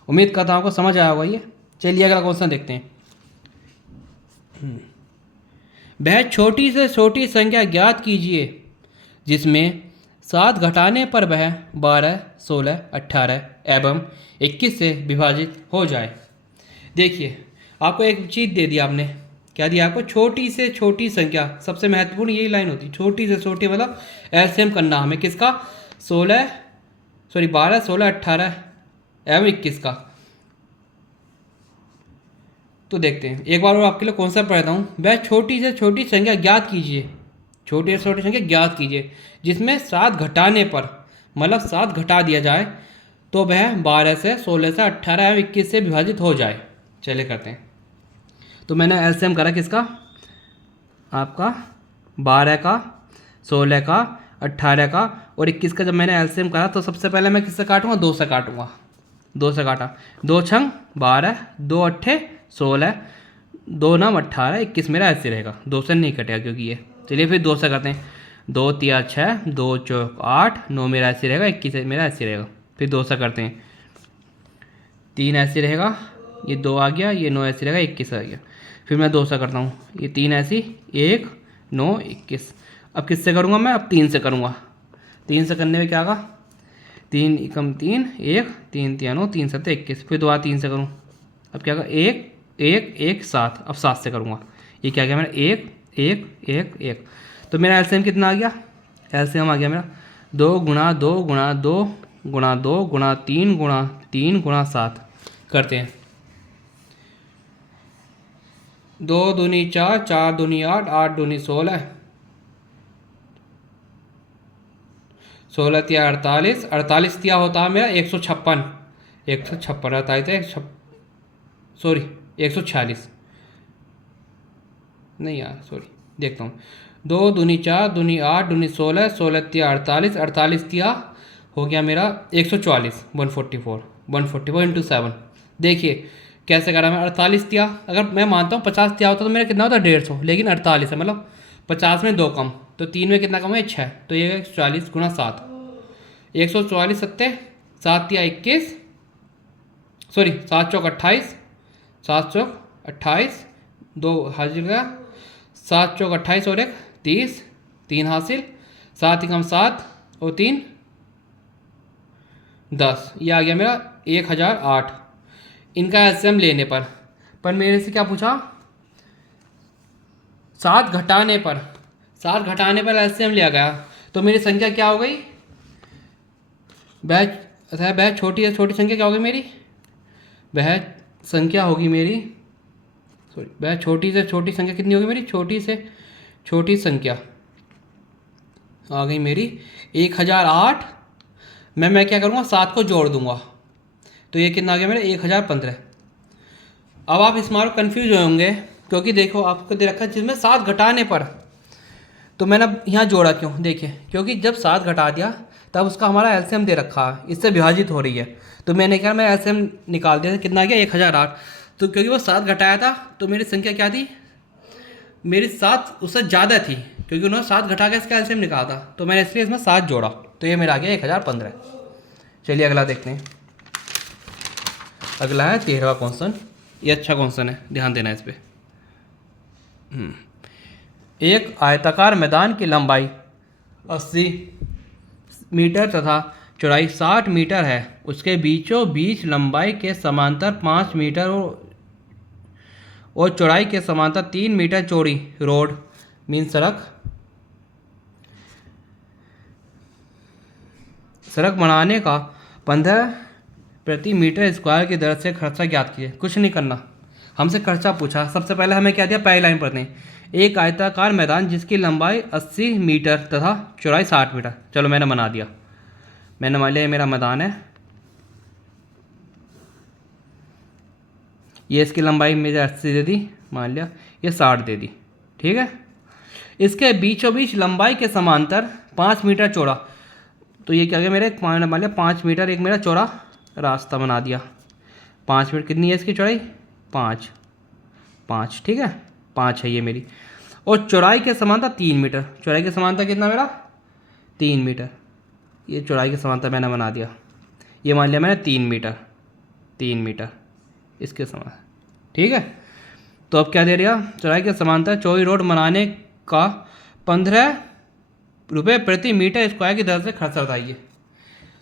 उम्मीद करता हूँ आपको समझ आया होगा ये। चलिए अगला क्वेश्चन देखते हैं। वह छोटी से छोटी संख्या ज्ञात कीजिए जिसमें 7 घटाने पर वह 12, 16, 18 एवं 21 से विभाजित हो जाए। देखिए आपको एक चीज़ दे दी आपने, क्या दिया आपको, छोटी से छोटी संख्या, सबसे महत्वपूर्ण यही लाइन होती है, छोटी से छोटी मतलब एलसीएम करना हमें किसका, 12, 16, 18 एवं 21 का। तो देखते हैं एक बार और आपके लिए कॉन्सेप्ट पढ़ता हूँ। वह छोटी से छोटी संख्या ज्ञात कीजिए, छोटी से छोटी संख्या ज्ञात कीजिए जिसमें 7 घटाने पर मतलब 7 घटा दिया जाए तो वह 12 से 16 से 18 एवं 21 से विभाजित हो जाए। चलिए करते हैं। तो मैंने एलसीएम करा किसका, आपका 12 का, 16 का, 18 का और 21 का। जब मैंने एलसीएम करा तो सबसे पहले मैं किससे काटूंगा, 2 से काटूंगा, 2 से काटा, 2 छंग 12, 2 अट्ठे 16, 2 नाम 18, 21 मेरा ऐसे रहेगा, 2 से नहीं कटेगा क्योंकि ये। चलिए फिर 2 से करते हैं, 2 तिया 6, 2 चौक 8, 9 मेरा ऐसे रहेगा, 21 मेरा ऐसे रहेगा। फिर 2 से करते हैं, 3 ऐसे रहेगा, ये 2 आ गया, ये 9 ऐसे रहेगा, 21 आ गया। फिर मैं 2 से करता हूँ, ये 3 ऐसी, 1, 9, 21। अब किससे करूँगा मैं, अब 3 से करूँगा। 3 से करने में क्या आगा, 3 कम 3, 1, 3 तिया 9, 3 7 21। फिर दोबारा 3 से करूँ, अब क्या आगा, 1, 1, 1, 7। अब 7 से करूँगा, ये क्या गया मेरा, 1, 1, 1, 1। तो मेरा एलसीएम कितना आ गया, एलसीएम आ गया मेरा 2 गुणा 2 गुणा 2 गुणा 2 गुणा 3 गुणा 3 गुणा 7। करते हैं, 2 दूनी 4, 4 दूनी 8, 8 दूनी 16, 16 तिया 48, 48 तिया होता है मेरा 156, 156 48 है, सॉरी 146 नहीं यार, सॉरी देखता हूँ, 2 दूनी 4 दूनी 8 दूनी 16, 16 तिया 48, 48 तिया हो गया मेरा 144, 144 इंटू 7। देखिए कैसे करा मैं, 48 तिया, अगर मैं मानता हूँ 50 तिया होता तो मेरा कितना होता, 150, लेकिन 48 है मतलब 50 में 2 कम, तो 3 में कितना कम है, 6, तो ये 140 गुणा 7, 144 सत्ते 7 तिया 21, सॉरी 7 चौक 28, 7 चौक 28, 2 हाजिर गया, 7 चौक 28 और 1 30, 3 हासिल, 7 कम 7 और 3 10, ये आ गया मेरा 1008। इनका एलसीएम लेने पर मेरे से क्या पूछा, 7 घटाने पर, 7 घटाने पर एलसीएम लिया गया, तो मेरी संख्या क्या हो गई, वह छोटी से छोटी संख्या क्या होगी मेरी, वह संख्या होगी मेरी, सॉरी वह छोटी से छोटी संख्या कितनी होगी मेरी, छोटी से छोटी संख्या आ गई मेरी 1008 मैं क्या करूँगा, 7 को जोड़ दूंगा, तो ये कितना आ गया मेरा 1015। अब आप इस मारो कन्फ्यूज होंगे, क्योंकि देखो आपको दे रखा है जिसमें 7 घटाने पर, तो मैंने यहाँ जोड़ा क्यों, देखिए क्योंकि जब 7 घटा दिया तब उसका हमारा एलसीएम दे रखा है, इससे विभाजित हो रही है, तो मैंने क्या, मैं एलसीएम निकाल दिया, कितना आ गया 1008। तो क्योंकि वो 7 घटाया था तो मेरी संख्या क्या थी, मेरी 7 उससे ज़्यादा थी, क्योंकि उन्होंने 7 घटा के इसका एलसीएम निकाला था, तो मैंने इसलिए इसमें 7 जोड़ा, तो ये मेरा आ गया 1015। चलिए अगला देखते हैं। अगला है 13वां क्वेश्चन। ये अच्छा क्वेश्चन है, ध्यान देना इस पर। एक आयताकार मैदान की लंबाई 80 मीटर तथा चौड़ाई 60 मीटर है, उसके बीचों बीच लंबाई के समांतर 5 मीटर और चौड़ाई के समांतर 3 मीटर चौड़ी रोड मीन सड़क बनाने का 15 प्रति मीटर स्क्वायर की दर से खर्चा ज्ञात कीजिए। कुछ नहीं करना, हमसे खर्चा पूछा, सबसे पहले हमें क्या दिया, पहली लाइन पढ़ते हैं। एक आयताकार मैदान जिसकी लंबाई 80 मीटर तथा चौड़ाई 60 मीटर। चलो मैंने बना दिया, मैंने मान लिया ये मेरा मैदान है, ये इसकी लंबाई मुझे 80 दे दी, मान लिया ये 60 दे दी, ठीक है। इसके बीचों बीच लंबाई के समांतर 5 मीटर चौड़ा, तो ये क्या गया मेरे, मान लिया 5 मीटर एक मेरा चौड़ा रास्ता बना दिया। 5 मीटर कितनी है इसकी चौड़ाई, 5, ठीक है, 5 है ये मेरी। और चौड़ाई के समांतर 3 मीटर, चौड़ाई के समांतर कितना मेरा 3 मीटर, ये चौड़ाई के समांतर मैंने बना दिया, ये मान लिया मैंने 3 मीटर इसके समान, ठीक है। तो अब क्या दे दिया, चौड़ाई के समांतर चौड़ी रोड बनाने का 15 रुपये प्रति मीटर स्क्वायर की दर से खर्चा बताइए।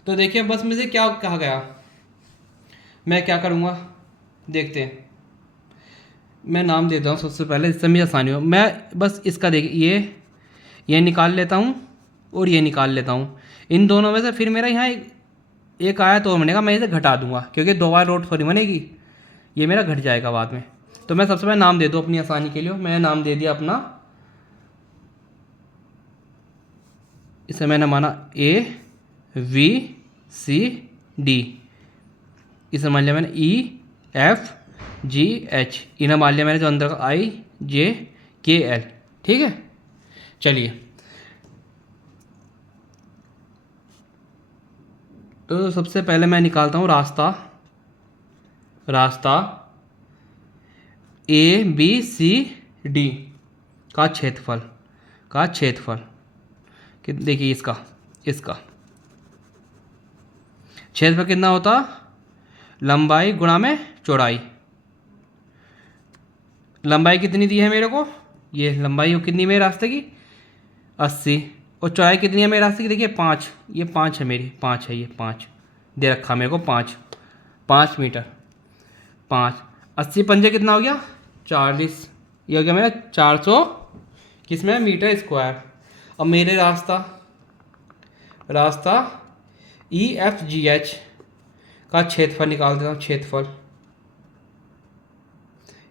तो देखिए बस मुझे क्या कहा गया, मैं क्या करूँगा देखते हैं। मैं नाम देता हूँ सबसे पहले, जिससे मुझे आसानी हो। मैं बस इसका देखिए ये निकाल लेता हूँ और ये निकाल लेता हूँ, इन दोनों में से फिर मेरा यहाँ एक आया तो बनेगा, मैं इसे घटा दूंगा क्योंकि 2 बार रोड थोड़ी बनेगी, ये मेरा घट जाएगा बाद में। तो मैं सबसे पहले नाम दे दूँ अपनी आसानी के लिए, मैंने नाम दे दिया अपना, इसे मैंने माना ABCD, इसे मान लिया मैंने EFGH, इन्हें मान लिया मैंने जो अंदर का IJKL, ठीक है। चलिए तो सबसे पहले मैं निकालता हूँ रास्ता ABCD का क्षेत्रफल कि देखिए इसका क्षेत्रफल कितना होता, लंबाई गुणा में चौड़ाई। लंबाई कितनी दी है मेरे को, ये लंबाई कितनी मेरे रास्ते की 80, और चौड़ाई कितनी है मेरे रास्ते की, देखिए 5, ये 5 है मेरी, 5 है, ये 5 दे रखा मेरे को, 5 मीटर, 5 80 पंजे कितना हो गया 40, ये हो गया मेरा 400 किसमें मीटर स्क्वायर। अब मेरे रास्ता EFGH का क्षेत्रफल निकाल देता हूँ, क्षेत्रफल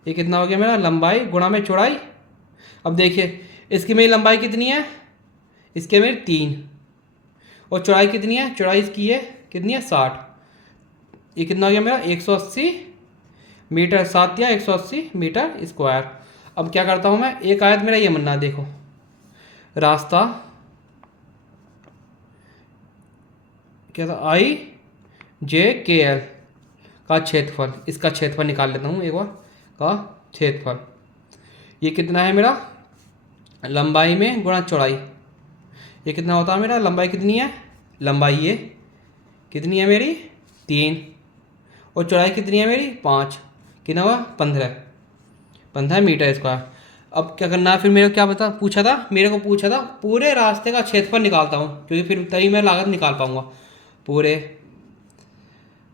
ये कितना हो गया मेरा, लंबाई गुणा में चौड़ाई। अब देखिए इसकी मेरी लंबाई कितनी है, इसके मेरी 3, और चौड़ाई कितनी है, चौड़ाई इसकी है कितनी है 60, ये कितना हो गया मेरा 180 मीटर, 7 या 180 मीटर स्क्वायर। अब क्या करता हूँ मैं, एक आयत मेरा ये बनना है, देखो रास्ता क्या था IJKL का क्षेत्रफल, इसका क्षेत्रफल निकाल लेता हूँ एक बार, का क्षेत्रफल ये कितना है मेरा, लंबाई में गुणा चौड़ाई, ये कितना होता है मेरा, लंबाई कितनी है, लंबाई ये कितनी है मेरी 3, और चौड़ाई कितनी है मेरी 5, कितना हुआ 15 मीटर स्क्वायर। अब क्या करना है, फिर मेरे को क्या पूछा था, पूरे रास्ते का क्षेत्रफल निकालता हूँ, क्योंकि फिर तभी मैं लागत निकाल पाऊँगा। पूरे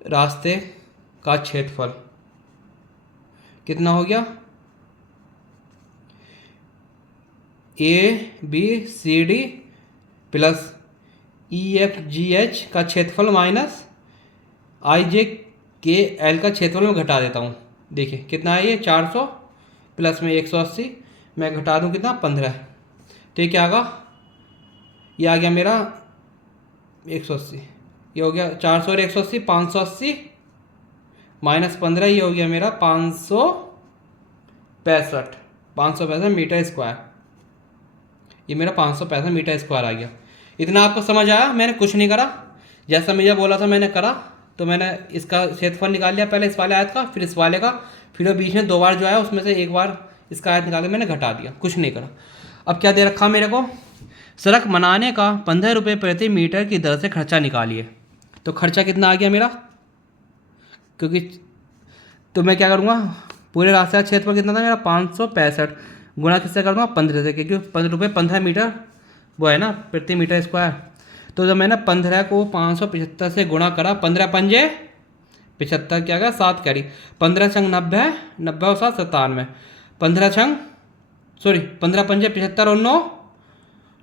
रास्ते का क्षेत्रफल कितना हो गया, ABCD प्लस EFGH का क्षेत्रफल माइनस IJKL का क्षेत्रफल में घटा देता हूँ। देखिए कितना है ये 400 प्लस में 180, मैं घटा दूँ कितना 15, तो ये क्या आगा, ये आ गया मेरा 180, ये हो गया 400 और 180, 580 माइनस 15, ये हो गया मेरा 565 मीटर स्क्वायर। ये मेरा 565 मीटर स्क्वायर आ गया। इतना आपको समझ आया? मैंने कुछ नहीं करा, जैसा मुझे बोला था मैंने करा। तो मैंने इसका क्षेत्रफल निकाल लिया, पहले इस वाले आयत का, फिर इस वाले का, फिर वो बीच में 2 बार जो आया उसमें से 1 बार इसका आयत निकाल के मैंने घटा दिया, कुछ नहीं करा। अब क्या दे रखा मेरे को? सड़क बनाने का 15 रुपये प्रति मीटर की दर से खर्चा निकालिए। तो खर्चा कितना आ गया मेरा? क्योंकि तो मैं क्या करूँगा, पूरे रास्ते का क्षेत्रफल कितना था मेरा? 565 गुणा किससे कर दूँगा? 15 से, क्योंकि 15 रुपये 15 मीटर वो है ना प्रति मीटर स्क्वायर। तो जब मैंने 15 को 575 से गुणा करा, 15 पंजे 75, क्या गया 7 कैरी, 15 छंग 90, 90 और 7 97, 15 छंग 15 पंजे 75 और 9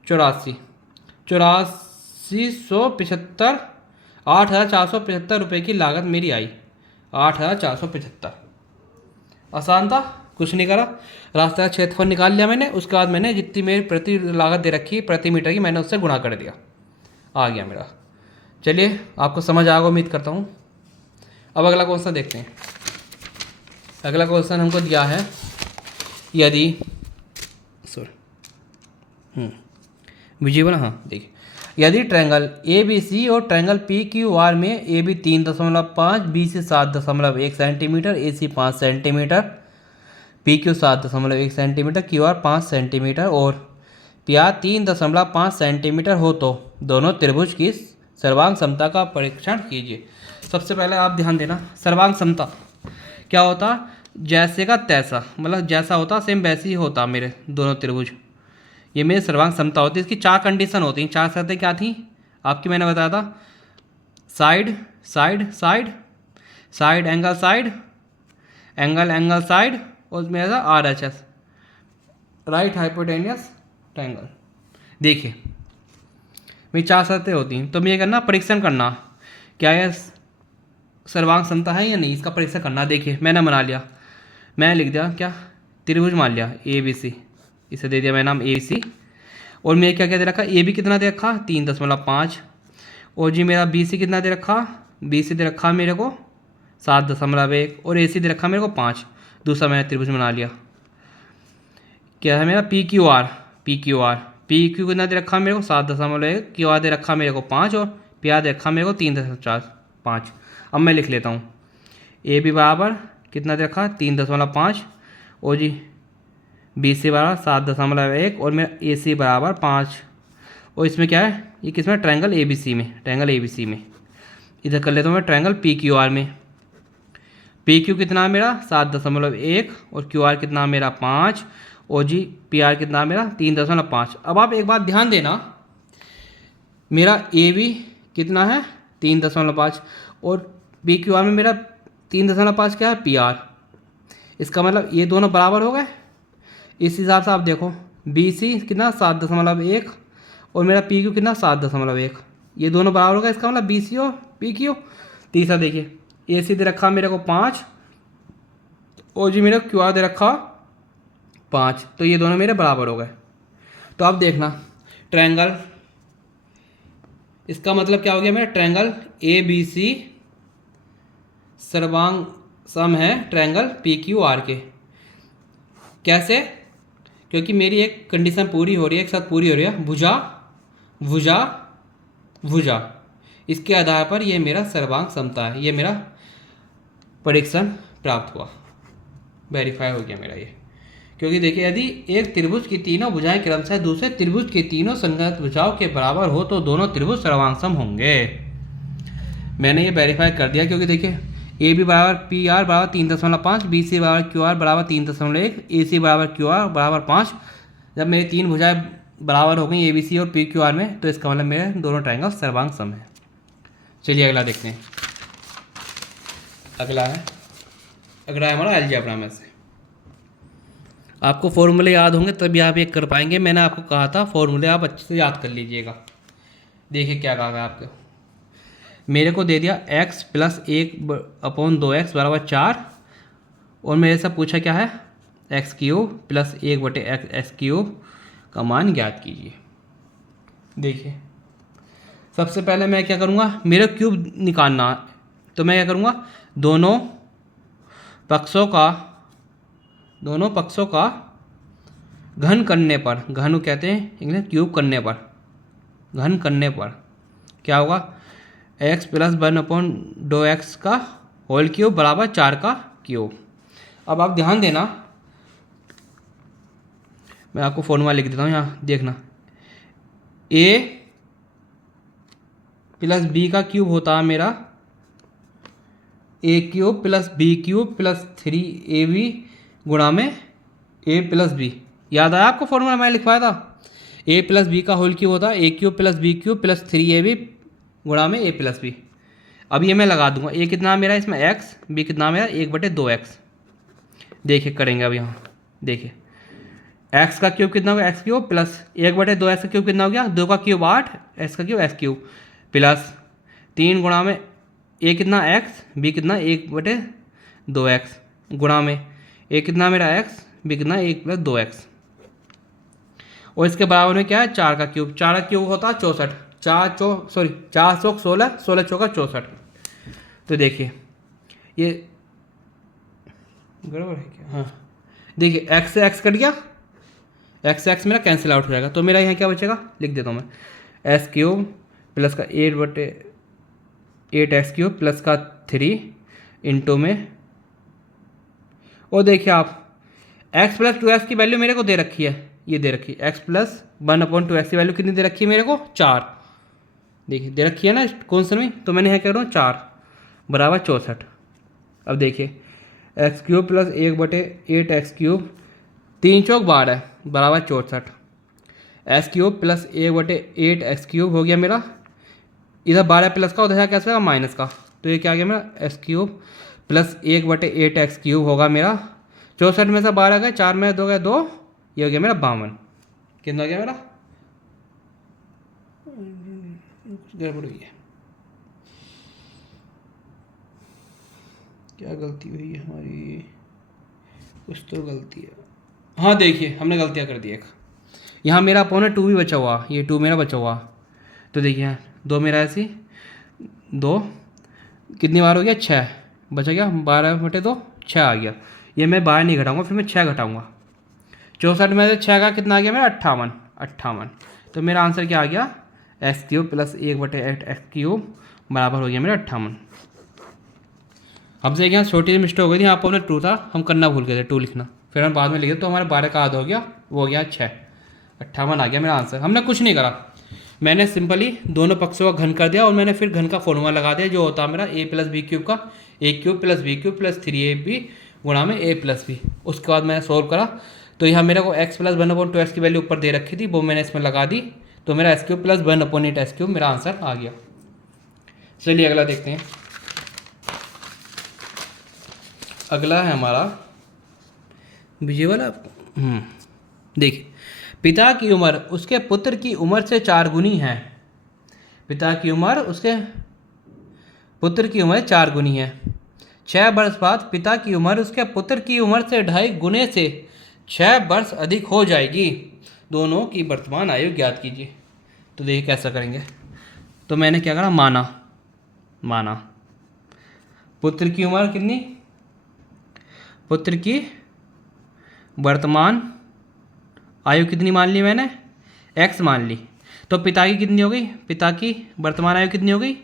84, 8475, 8,475 रुपये की लागत मेरी आई। 8,475, आसान था, कुछ नहीं करा। रास्ते का क्षेत्रफल निकाल लिया मैंने, उसके बाद मैंने जितनी मेरी प्रति लागत दे रखी प्रति मीटर की, मैंने उससे गुणा कर दिया, आ गया मेरा। चलिए आपको समझ आएगा उम्मीद करता हूँ। अब अगला क्वेश्चन देखते हैं। अगला क्वेश्चन हमको दिया है, यदि विजिबल, हाँ देखिए, यदि ट्रायंगल ए बी सी और ट्रायंगल पी क्यू आर में A B 3.5, B C 7.1 centimetre, A C 5 centimetre, P Q 7.1 centimetre, Q R 5 centimetre और पी आर 3.5 सेंटीमीटर हो तो दोनों त्रिभुज की सर्वांग समता का परीक्षण कीजिए। सबसे पहले आप ध्यान देना, सर्वांग समता क्या होता? जैसे का तैसा, मतलब जैसा होता सेम वैसे ही होता मेरे दोनों त्रिभुज। ये मेरी सर्वांग समता होती है। इसकी 4 कंडीशन होती हैं। 4 शर्तें क्या थी आपकी, मैंने बताया था, side side side, side angle side, angle angle side, और मेरा RHS, राइट हाइपोटेनियस ट्रायंगल। देखिए मेरी 4 शर्तें होती हैं। तो मैं ये करना, परीक्षण करना क्या ये सर्वांग समता है या नहीं, इसका परीक्षण करना। देखिए मैंने बना लिया, मैं लिख दिया क्या, त्रिभुज मान लिया ABC, इसे दे दिया मैं नाम ABC। और मैं क्या क्या दे रखा, AB कितना दे रखा 3.5, और जी मेरा BC कितना दे रखा, BC दे रखा मेरे को 7.1, और AC दे रखा मेरे को 5। दूसरा मैंने त्रिभुज बना लिया, क्या है मेरा PQR, PQ कितना दे रखा मेरे को 7.1, QR दे रखा मेरे को 5, और PR दे रखा मेरे को 3.5। अब मैं लिख लेता हूँ, AB बराबर कितना दे रखा 3.5, और जी BC बराबर 7.1, और मेरा AC बराबर 5। और इसमें क्या है, ये किसमें, ट्रायंगल ABC में, इधर कर लेता हूँ मैं ट्रायंगल PQR में। PQ कितना मेरा 7.1, और QR कितना मेरा 5, और जी PR कितना मेरा 3.5। अब आप एक बात ध्यान देना, मेरा AB कितना है 3.5, और PQR में मेरा 3.5 क्या है PR। इसका मतलब ये दोनों बराबर हो गए। इस हिसाब से आप देखो, BC कितना 7.1, और मेरा PQ कितना 7.1, ये दोनों बराबर हो गए। इसका मतलब BC और PQ। तीसरा देखिए, AC दे रखा मेरे को 5, और जी मेरा QR दे रखा 5, तो ये दोनों मेरे बराबर हो गए। तो अब देखना ट्रायंगल, इसका मतलब क्या हो गया, मेरा ट्रायंगल ABC सर्वांग सम है ट्रायंगल PQR के। कैसे? क्योंकि मेरी एक कंडीशन पूरी हो रही है, एक साथ पूरी हो रही है, भुजा भुजा भुजा, इसके आधार पर ये मेरा सर्वांग समता है। ये मेरा परीक्षण प्राप्त हुआ, वेरीफाई हो गया मेरा ये। क्योंकि देखिए, यदि एक त्रिभुज की तीनों भुजाएं क्रमशः दूसरे त्रिभुज की तीनों संगत भुजाओं के बराबर हो तो दोनों त्रिभुज सर्वांग सम होंगे। मैंने ये वेरीफाई कर दिया, क्योंकि देखिए AB बराबर PR बराबर 3.5, BC बराबर QR बराबर 3.1, AC बराबर QR बराबर 5। जब मेरी 3 भुजाएं बराबर हो गई ABC और PQR में, तो इसका मतलब मेरे दोनों ट्रायंगल सर्वांग सम है। चलिए अगला देखते हैं। अगला है हमारा अलजेब्रा में से। आपको फॉर्मूले याद होंगे तभी आप ये कर पाएंगे। मैंने आपको कहा था फॉर्मूले आप अच्छे से याद कर लीजिएगा। देखिए क्या कहा है आपको, मेरे को दे दिया x + 1/2x बराबर 4, और मेरे से पूछा क्या है x³ + 1/x³ का मान ज्ञात कीजिए। देखिए सबसे पहले मैं क्या करूँगा, मेरे क्यूब निकालना है, तो मैं क्या करूँगा, दोनों पक्षों का घन करने पर, घन कहते हैं इंग्लिश क्यूब करने पर, घन करने पर क्या होगा, x प्लस 1/2x का होल क्यूब बराबर 4 का क्यूब। अब आप ध्यान देना, मैं आपको फॉर्मूला लिख देता हूँ यहाँ देखना, a प्लस बी का क्यूब होता है मेरा a cube plus B cube plus 3ab गुणा में a प्लस बी। याद आया आपको फॉर्मूला मैंने लिखवाया था, a प्लस बी का होल क्यूब होता है a cube plus B cube plus 3ab गुणा में a प्लस बी। अब ये मैं लगा दूंगा, a कितना मेरा इसमें x, b कितना मेरा 1/2x। देखिए करेंगे अब यहाँ, देखिए x का क्यूब कितना होगा, x क्यूब प्लस 1/2x का क्यूब कितना हो गया, 2 का क्यूब 8, x का क्यूब x क्यूब प्लस 3 गुणा में a कितना x, b कितना 1/2x गुणा में a कितना मेरा x, b कितना 1 + 2x, और इसके बराबर में क्या है 4 का क्यूब। 4 का क्यूब होता है 64, 4 चौक 16, 16 चौका 64। तो देखिए ये गड़बड़ है क्या, हाँ देखिए x से x कट गया, x से x मेरा कैंसिल आउट हो जाएगा, तो मेरा यहाँ क्या बचेगा, लिख देता हूँ मैं, s क्यूब प्लस का 8x क्यूब प्लस का 3 इंटू में, और देखिए आप x प्लस 2x की वैल्यू मेरे को दे रखी है, ये दे रखी है x प्लस 1/2x की वैल्यू कितनी दे रखी है मेरे को, 4। देखिए दे रखी है ना कौन में, तो मैंने यहाँ क्या करूँ 4 बराबर 64। अब देखिए x cube plus 1/8x cube 3 चौक 12 बराबर 64, x cube plus 1/8x cube हो गया मेरा, इधर 12 प्लस का उधर कैसे होगा माइनस का, तो ये क्या आ गया मेरा x cube plus 1/8x cube होगा मेरा, 64 में से 12 गए, 4 में 2 गए 2, ये हो गया मेरा 52। कितना हो गया मेरा, गड़बड़ हुई है, क्या गलती हुई है हमारी, कुछ तो गलती है, हाँ देखिए हमने गलतियाँ कर दी एक, यहाँ मेरा अपोनेंट 2 भी बचा हुआ, ये 2 मेरा बचा हुआ, तो देखिए 2 मेरा ऐसी 2 कितनी बार हो गया 6 बचा गया, 12/2 6 आ गया, ये मैं 12 नहीं घटाऊंगा, फिर मैं 6 घटाऊंगा, 64 में से 6 का कितना आ गया मेरा 58। तो मेरा आंसर क्या आ गया, x cube plus 1/8x cube बराबर हो गया मेरा 58। हमसे यहाँ छोटी सी मिस्टेक हो गई थी, यहाँ पर हमने 2 था, हम करना भूल गए थे 2 लिखना, फिर हम बाद में लिखे तो हमारे 12 का आधा हो गया, वो हो गया 6, 58 आ गया मेरा आंसर। हमने कुछ नहीं करा, मैंने सिंपली दोनों पक्षों का घन कर दिया और मैंने फिर घन का फॉर्मूला लगा दिया, जो होता है मेरा a प्लस बी क्यूब का a cube plus B cube plus 3ab गुणा में a प्लस बी। उसके बाद मैंने सोल्व करा, तो यहाँ मेरे को x प्लस 1/2x की वैल्यू ऊपर दे रखी थी, वो मैंने इसमें लगा दी, तो मेरा x cube plus 1/8x cube मेरा आंसर आ गया। चलिए अगला देखते हैं, अगला है हमारा विजय वाला। देखिए पिता की उम्र उसके पुत्र की उम्र से 4 गुनी है, पिता की उम्र उसके पुत्र की उम्र 4 गुनी है, 6 वर्ष बाद पिता की उम्र उसके पुत्र की उम्र से 2.5 गुने से 6 वर्ष अधिक हो जाएगी, दोनों की वर्तमान आयु ज्ञात कीजिए। तो देखिए कैसा करेंगे, तो मैंने क्या करा, माना पुत्र की उम्र कितनी, पुत्र की वर्तमान आयु कितनी मान ली मैंने, x मान ली, तो पिता की कितनी हो गई, पिता की वर्तमान आयु कितनी हो गई,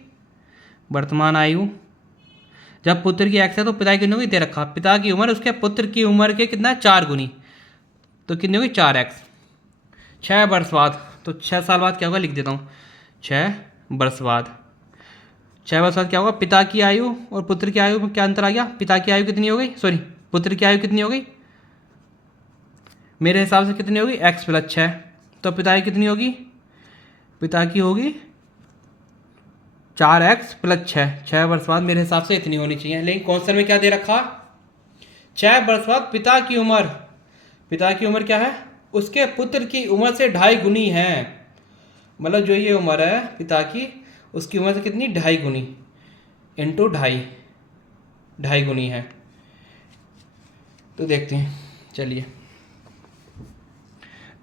वर्तमान आयु जब पुत्र की x है तो पिता की कितनी हो गई दे रखा, पिता की उम्र उसके पुत्र की उम्र के कितना 4 गुनी, तो कितनी हो गई 4x, 6 वर्ष बाद, तो 6 साल बाद क्या होगा लिख देता हूँ, 6 वर्ष बाद, 6 वर्ष बाद क्या होगा, पिता की आयु और पुत्र की आयु में क्या अंतर आ गया, पिता की आयु कितनी हो गई, पुत्र की आयु कितनी हो गई, मेरे हिसाब से कितनी होगी x प्लस 6, तो पिता की कितनी होगी, पिता की होगी 4x प्लस 6, 6 वर्ष बाद मेरे हिसाब से इतनी होनी चाहिए, लेकिन क्वेश्चन में क्या दे रखा, 6 वर्ष बाद पिता की उम्र क्या है, उसके पुत्र की उम्र से 2.5 गुनी है, मतलब जो ये उम्र है पिता की उसकी उम्र से कितनी 2.5 गुनी इंटू 2.5 गुनी है। तो देखते हैं, चलिए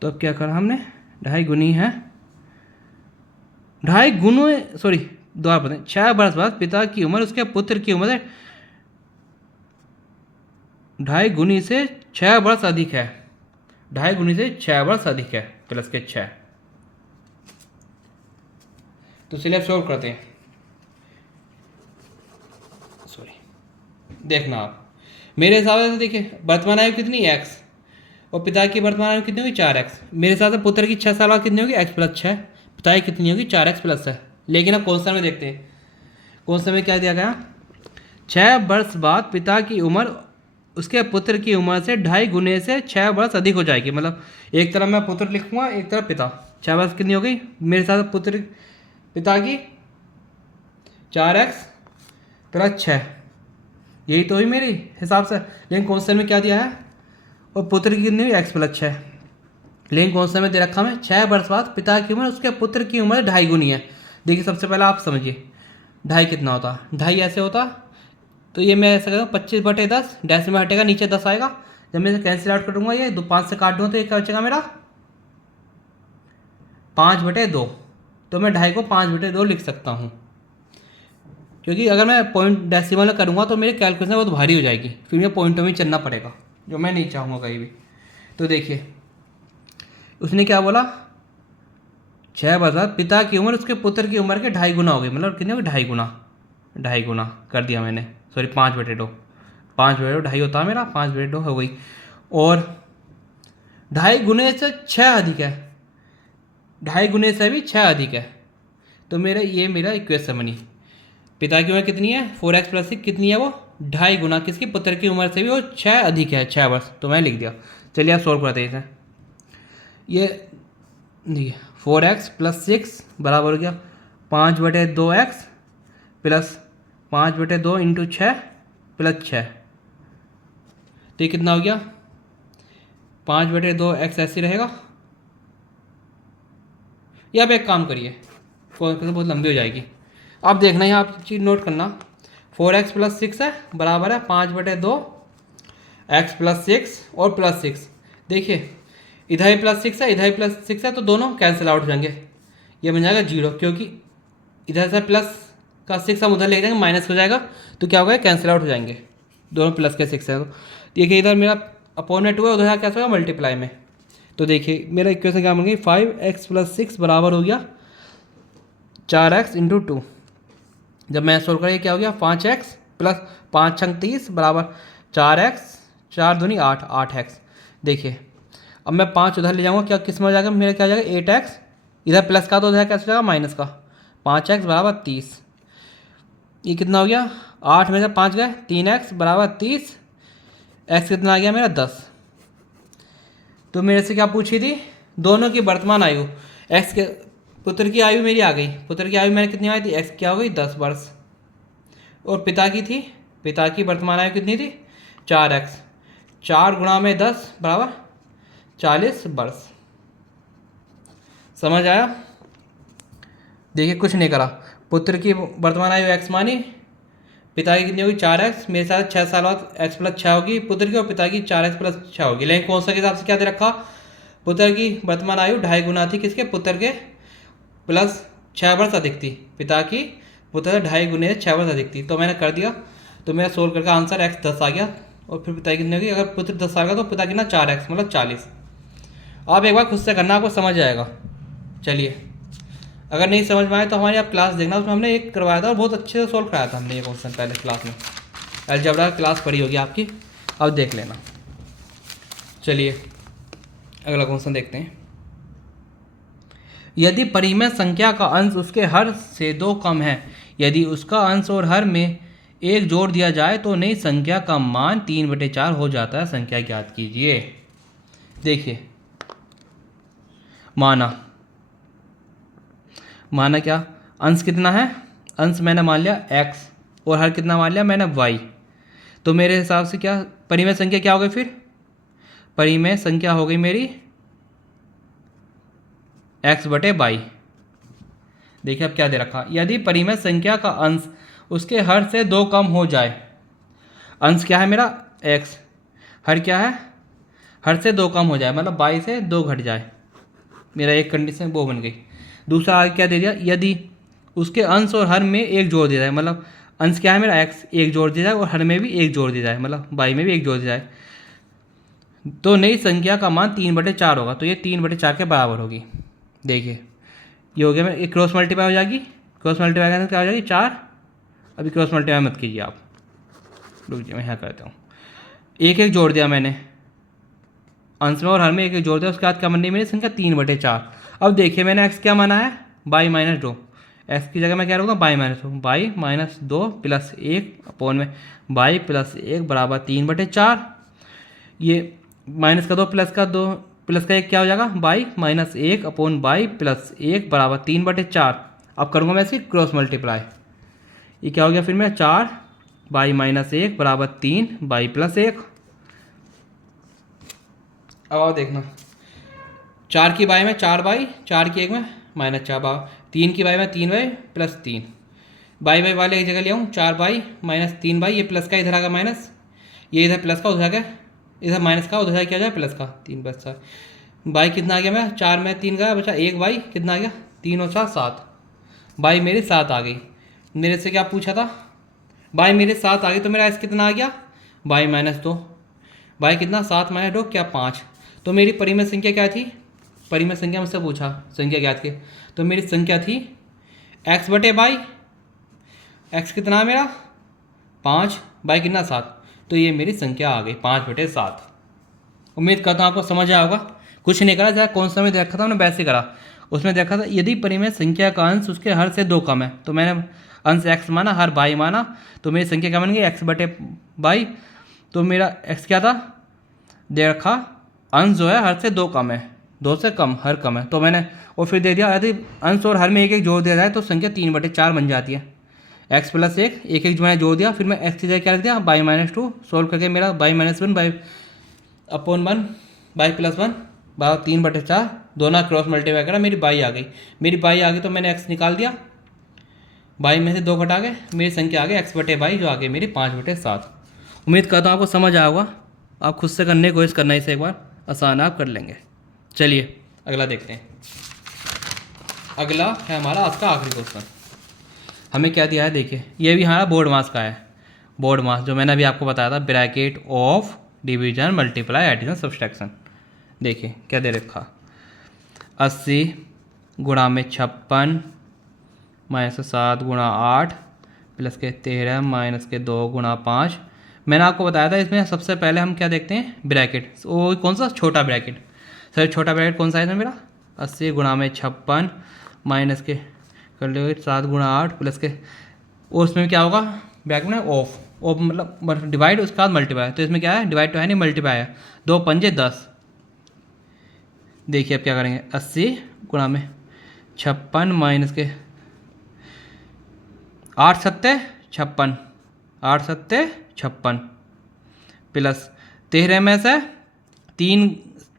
तो अब क्या करा हमने, 2.5 गुनी है ढाई गुने सॉरी दोबारा बताएं, 6 वर्ष बाद पिता की उम्र उसके पुत्र की उम्र से 2.5 गुनी से 6 वर्ष अधिक है। 2.5 गुनी से 6 वर्ष अधिक है, प्लस के 6। तो चलिए अब सॉल्व करते हैं। सॉरी, देखना आप मेरे हिसाब से देखिए, वर्तमान आयु कितनी x और पिता की वर्तमान आयु कितनी होगी 4x। मेरे हिसाब से पुत्र की 6 साल बाद कितनी होगी x+6, पिता की कितनी होगी 4x+6। लेकिन अब क्वेश्चन में देखते हैं, क्वेश्चन में क्या दिया गया, 6 वर्ष बाद पिता की उम्र उसके पुत्र की उम्र से 2.5 गुने से 6 वर्ष अधिक हो जाएगी। मतलब एक तरफ मैं पुत्र लिखूंगा, एक तरफ पिता। 6 वर्ष कितनी हो गई मेरे हिसाब से, पुत्र पिता की 4x+6, यही तो हुई मेरी हिसाब से। लेकिन क्वेश्चन में क्या दिया है, और पुत्र की कितनी हुई x+6। लेकिन क्वेश्चन में दे रखा है 6 वर्ष बाद पिता की उम्र उसके पुत्र की उम्र 2.5 गुनी है। देखिए सबसे पहले आप समझिए, 2.5 कितना होता, 2.5 ऐसे होता, तो ये मैं ऐसा करूँ 25/10, डैश में हटेगा, नीचे 10 आएगा। जब मैं इसे कैंसिल आउट करूँगा, ये 5 से काट दूँगा तो ये क्या बचेगा मेरा 5/2। तो मैं 2.5 को 5/2 लिख सकता हूँ, क्योंकि अगर मैं पॉइंट डेसिमल में करूँगा तो मेरी कैलकुलेशन बहुत भारी हो जाएगी, फिर मुझे पॉइंटों में चलना पड़ेगा, जो मैं नहीं चाहूँगा कहीं भी। तो देखिए उसने क्या बोला, 6 वर्ष बाद पिता की उम्र उसके पुत्र की उम्र के 2.5 गुना हो गई। मतलब कितने हो गई 2.5 गुना कर दिया मैंने, सॉरी 5/2। 5/2 2.5 होता है मेरा, 5/2 हो गई। और 2.5 गुने से 6 अधिक है, 2.5 गुने से भी 6 अधिक है। तो ये मेरा इक्वेशन बनी। पिता की उम्र कितनी है 4x+6, कितनी है वो 2.5 गुना किसकी, पुत्र की उम्र से भी वो 6 अधिक है, 6 वर्ष। तो मैं लिख दिया। चलिए आप सोल्व करते हैं इसे। ये देखिए 4x+6 बराबर हो गया 5/2x प्लस 5/2 इंटू 6 प्लस 6। तो ये कितना हो गया 5/2x ऐसे रहेगा। या आप एक काम करिए, बहुत लंबी हो जाएगी, आप देखना, यहाँ आप चीज़ नोट करना। 4x+6 है बराबर है 5/2x+6 और +6। देखिए इधर ही +6 है, इधर ही +6 है, तो दोनों कैंसिल आउट हो जाएंगे, ये बन जाएगा 0, क्योंकि इधर से प्लस का 6 हम उधर ले जाएंगे, माइनस हो जाएगा, तो क्या होगा कैंसिल आउट हो जाएंगे, दोनों प्लस के 6 है। तो देखिए इधर मेरा अपॉन में 2 है, उधर क्या होगा मल्टीप्लाई में। तो देखिए मेरा इक्वेशन क्या बन गई, 5x+6 बराबर हो गया 4x इंटू 2। जब मैं सोल्व करेंगे क्या हो गया 5x प्लस 5 छंग 30 बराबर 4x, 4 दूनी 8, 8x। देखिए अब मैं 5 उधर ले जाऊँगा, क्या किस में हो जाएगा मेरा, क्या हो जाएगा 8x, इधर प्लस का तो उधर कैसे हो जाएगा माइनस का, 5x बराबर 30। ये कितना हो गया 8 में से 5 गए, 3x बराबर 30, x कितना आ गया मेरा 10। तो मेरे से क्या पूछी थी, दोनों की वर्तमान आयु, x के पुत्र की आयु मेरी आ गई, पुत्र की आयु मेरी कितनी आई थी, x क्या हो गई 10 वर्ष, और पिता की थी, पिता की वर्तमान आयु कितनी थी 4x, 4 गुणा में 10 बराबर 40 वर्ष। समझ आया। देखिए कुछ नहीं करा, पुत्र की वर्तमान आयु x मानी, पिता की कितनी होगी 4x, मेरे साथ 6 साल बाद x+6 होगी पुत्र की, और पिता की 4x+6 होगी। लेकिन कौन सा के हिसाब से क्या दे रखा, पुत्र की वर्तमान आयु 2.5 गुना थी किसके, पुत्र के, प्लस 6 वर्ष अधिक थी, पिता की पुत्र 2.5 गुने 6 वर्ष अधिक थी। तो मैंने कर दिया, तो मेरा सोल्व करके आंसर x 10 आ गया, और फिर पिता की कितनी होगी, अगर पुत्र 10 साल का तो पिता कितना 4x मतलब 40। आप एक बार खुद से करना, आपको समझ आएगा। चलिए अगर नहीं समझ में आए तो हमारी आप क्लास देखना, उसमें हमने एक करवाया था और बहुत अच्छे से सोल्व कराया था हमने ये क्वेश्चन पहले क्लास में, अलजेब्रा क्लास पढ़ी होगी आपकी, अब देख लेना। चलिए अगला क्वेश्चन देखते हैं। यदि परिमेय संख्या का अंश उसके हर से 2 कम है, यदि उसका अंश और हर में 1 जोड़ दिया जाए तो नई संख्या का मान 3/4 हो जाता है, संख्या ज्ञात कीजिए। देखिए माना क्या, अंश कितना है, अंश मैंने मान लिया x और हर कितना मान लिया मैंने y। तो मेरे हिसाब से क्या परिमेय संख्या क्या हो गई, फिर परिमेय संख्या हो गई मेरी x/y। देखिए अब क्या दे रखा, यदि परिमेय संख्या का अंश उसके हर से 2 कम हो जाए, अंश क्या है मेरा x, हर क्या है हर से 2 कम हो जाए, मतलब y से 2 घट जाए, मेरा एक कंडीशन वो बन गई। दूसरा आगे क्या दे दिया, यदि उसके अंश और हर में एक जोड़ दिया जाए, मतलब अंश क्या है मेरा x, एक जोड़ दिया जाए और हर में भी एक जोड़ दिया जाए, मतलब y में भी एक जोड़ दिया जाए, तो नई संख्या का मान 3/4 होगा। तो ये 3/4 के बराबर होगी। देखिए ये हो गया, मैं एक क्रॉस मल्टीप्लाई हो जाएगी, क्रॉस मल्टीप्लाई करने से क्या हो जाएगी 4। अभी क्रॉस मल्टीप्लाई मत कीजिए आप, रुक जाइए मैं यहाँ करता हूँ। एक एक जोड़ दिया मैंने, अंश में और हर में एक एक जोड़ दिया, उसके बाद क्या बनी मेरी संख्या 3/4। अब देखिए मैंने x क्या माना है, बाई माइनस 2, एक्स की जगह मैं क्या रखूँगा बाई माइनस 2 प्लस 1 अपॉन में बाई प्लस 1 बराबर 3/4। ये माइनस का 2 प्लस का 2 प्लस का 1 क्या हो जाएगा, by minus 1 upon by plus 1 बराबर 3/4। अब करूँगा मैं इसकी क्रॉस मल्टीप्लाई, ये क्या हो गया फिर मैं 4 बाई माइनस 1 बराबर 3 बाई प्लस 1। अब आओ देखना, 4 की बाई में 4 बाई, 4 की 1 में माइनस 4 बाई, 3 की बाई में 3 बाई प्लस 3 बाई बाई वाले एक जगह ले आऊँ, 4 बाई माइनस 3 बाई, ये प्लस का इधर आ गया माइनस, ये इधर प्लस का उधर आ गया, इधर माइनस का उधर क्या हो जाए प्लस का, 3 प्लस 4 बाई कितना आ गया, मैं 4 में 3 गया बचा 1 बाई, कितना आ गया 3 और 4 7, बाई मेरी 7 आ गई। मेरे से क्या पूछा था, बाई मेरे 7 आ गई, तो मेरा एस कितना आ गया बाई माइनस 2, बाई कितना 7 माइनस 2 क्या 5। तो मेरी परिमेय संख्या क्या थी, परिमेय संख्या मुझसे पूछा संख्या ज्ञात की, तो मेरी संख्या थी x बटे बाई, x कितना है मेरा 5 बाई कितना 7, तो ये मेरी संख्या आ गई 5/7। उम्मीद करता हूँ आपको समझ आया होगा। कुछ नहीं करा, जहाँ कौन सा में देखा था मैंने वैसे करा। उसमें देखा था यदि परिमेय संख्या का अंश उसके हर से 2 कम है, तो मैंने अंश x माना, हर बाई माना, तो मेरी संख्या क्या बन गई x बटे बाई। तो मेरा x क्या था दे रखा, अंश जो है हर से 2 कम है, 2 से कम हर कम है, तो मैंने और फिर दे दिया यदि अंश और हर में एक एक जोड़ दिया जाए तो संख्या 3/4 बन जाती है। x प्लस 1 एक एक जो मैंने जोड़ दिया, फिर मैं x की जगह क्या रख दिया बाई माइनस 2, सोल्व करके मेरा by minus 1 by upon 1 by plus 1 बराबर 3/4, दोनों क्रॉस मल्टीप्लाई करा, मेरी बाई आ गई। मेरी बाई आ गई तो मैंने x निकाल दिया, बाई में से 2 घटा के मेरी संख्या आ गई x बटे बाई, जो आ गई मेरी 5/7। उम्मीद करता हूँ आपको समझ आया होगा। आप खुद से करने की कोशिश करना, इसे एक बार आसान आप कर लेंगे। चलिए अगला देखते हैं। अगला है हमारा आज का आखिरी क्वेश्चन। हमें क्या दिया है देखिए, ये भी हमारा बोर्ड मास का है। बोर्ड मास जो मैंने अभी आपको बताया था, bracket of division multiply addition subtraction. देखिए क्या दे रखा, 80 गुणा में 56 माइनस 7 गुणा 8 प्लस के 13 माइनस के 2 गुणा 5। मैंने आपको बताया था इसमें सबसे पहले हम क्या देखते हैं ब्रैकेट, वो कौन सा छोटा ब्रैकेट, सर छोटा ब्रैकेट कौन सा है मेरा 80 गुणा में 56 माइनस के कर लो 7 गुणा 8 प्लस के, उसमें क्या होगा ब्रैकेट में ऑफ मतलब डिवाइड, उसके बाद मल्टीप्लाई। तो इसमें क्या है डिवाइड तो है नहीं, मल्टीप्लाई है, 2 पंजे 10। देखिए अब क्या करेंगे, 80 गुणा में 56 माइनस के 8 सत्ते 56, 8 सत्ते 56 प्लस 13 में से 3,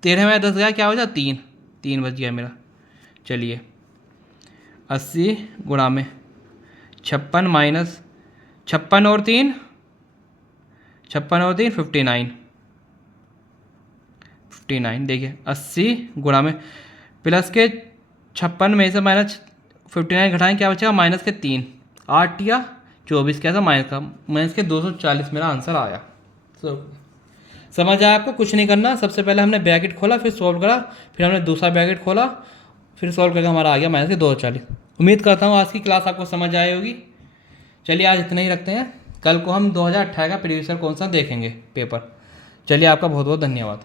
13 में 10 गया क्या हो जाए 3, 3 बच गया मेरा। चलिए 80 गुणा में 56 माइनस 56 और 3 59। देखिए 80 गुणा में प्लस के 56 में से माइनस 59 घटाएं क्या बचेगा माइनस के 3, 8 या 24 कैसा माइनस के 240 मेरा आंसर आया। समझ आया आपको, कुछ नहीं करना। सबसे पहले हमने ब्रैकेट खोला, फिर सॉल्व करा, फिर हमने दूसरा ब्रैकेट खोला, फिर सॉल्व करके हमारा आ गया माइनस के 240। उम्मीद करता हूँ आज की क्लास आपको समझ आई होगी। चलिए आज इतना ही रखते हैं, कल को हम 2018 का प्रीवियस ईयर कौन सा देखेंगे पेपर। चलिए आपका बहुत बहुत धन्यवाद।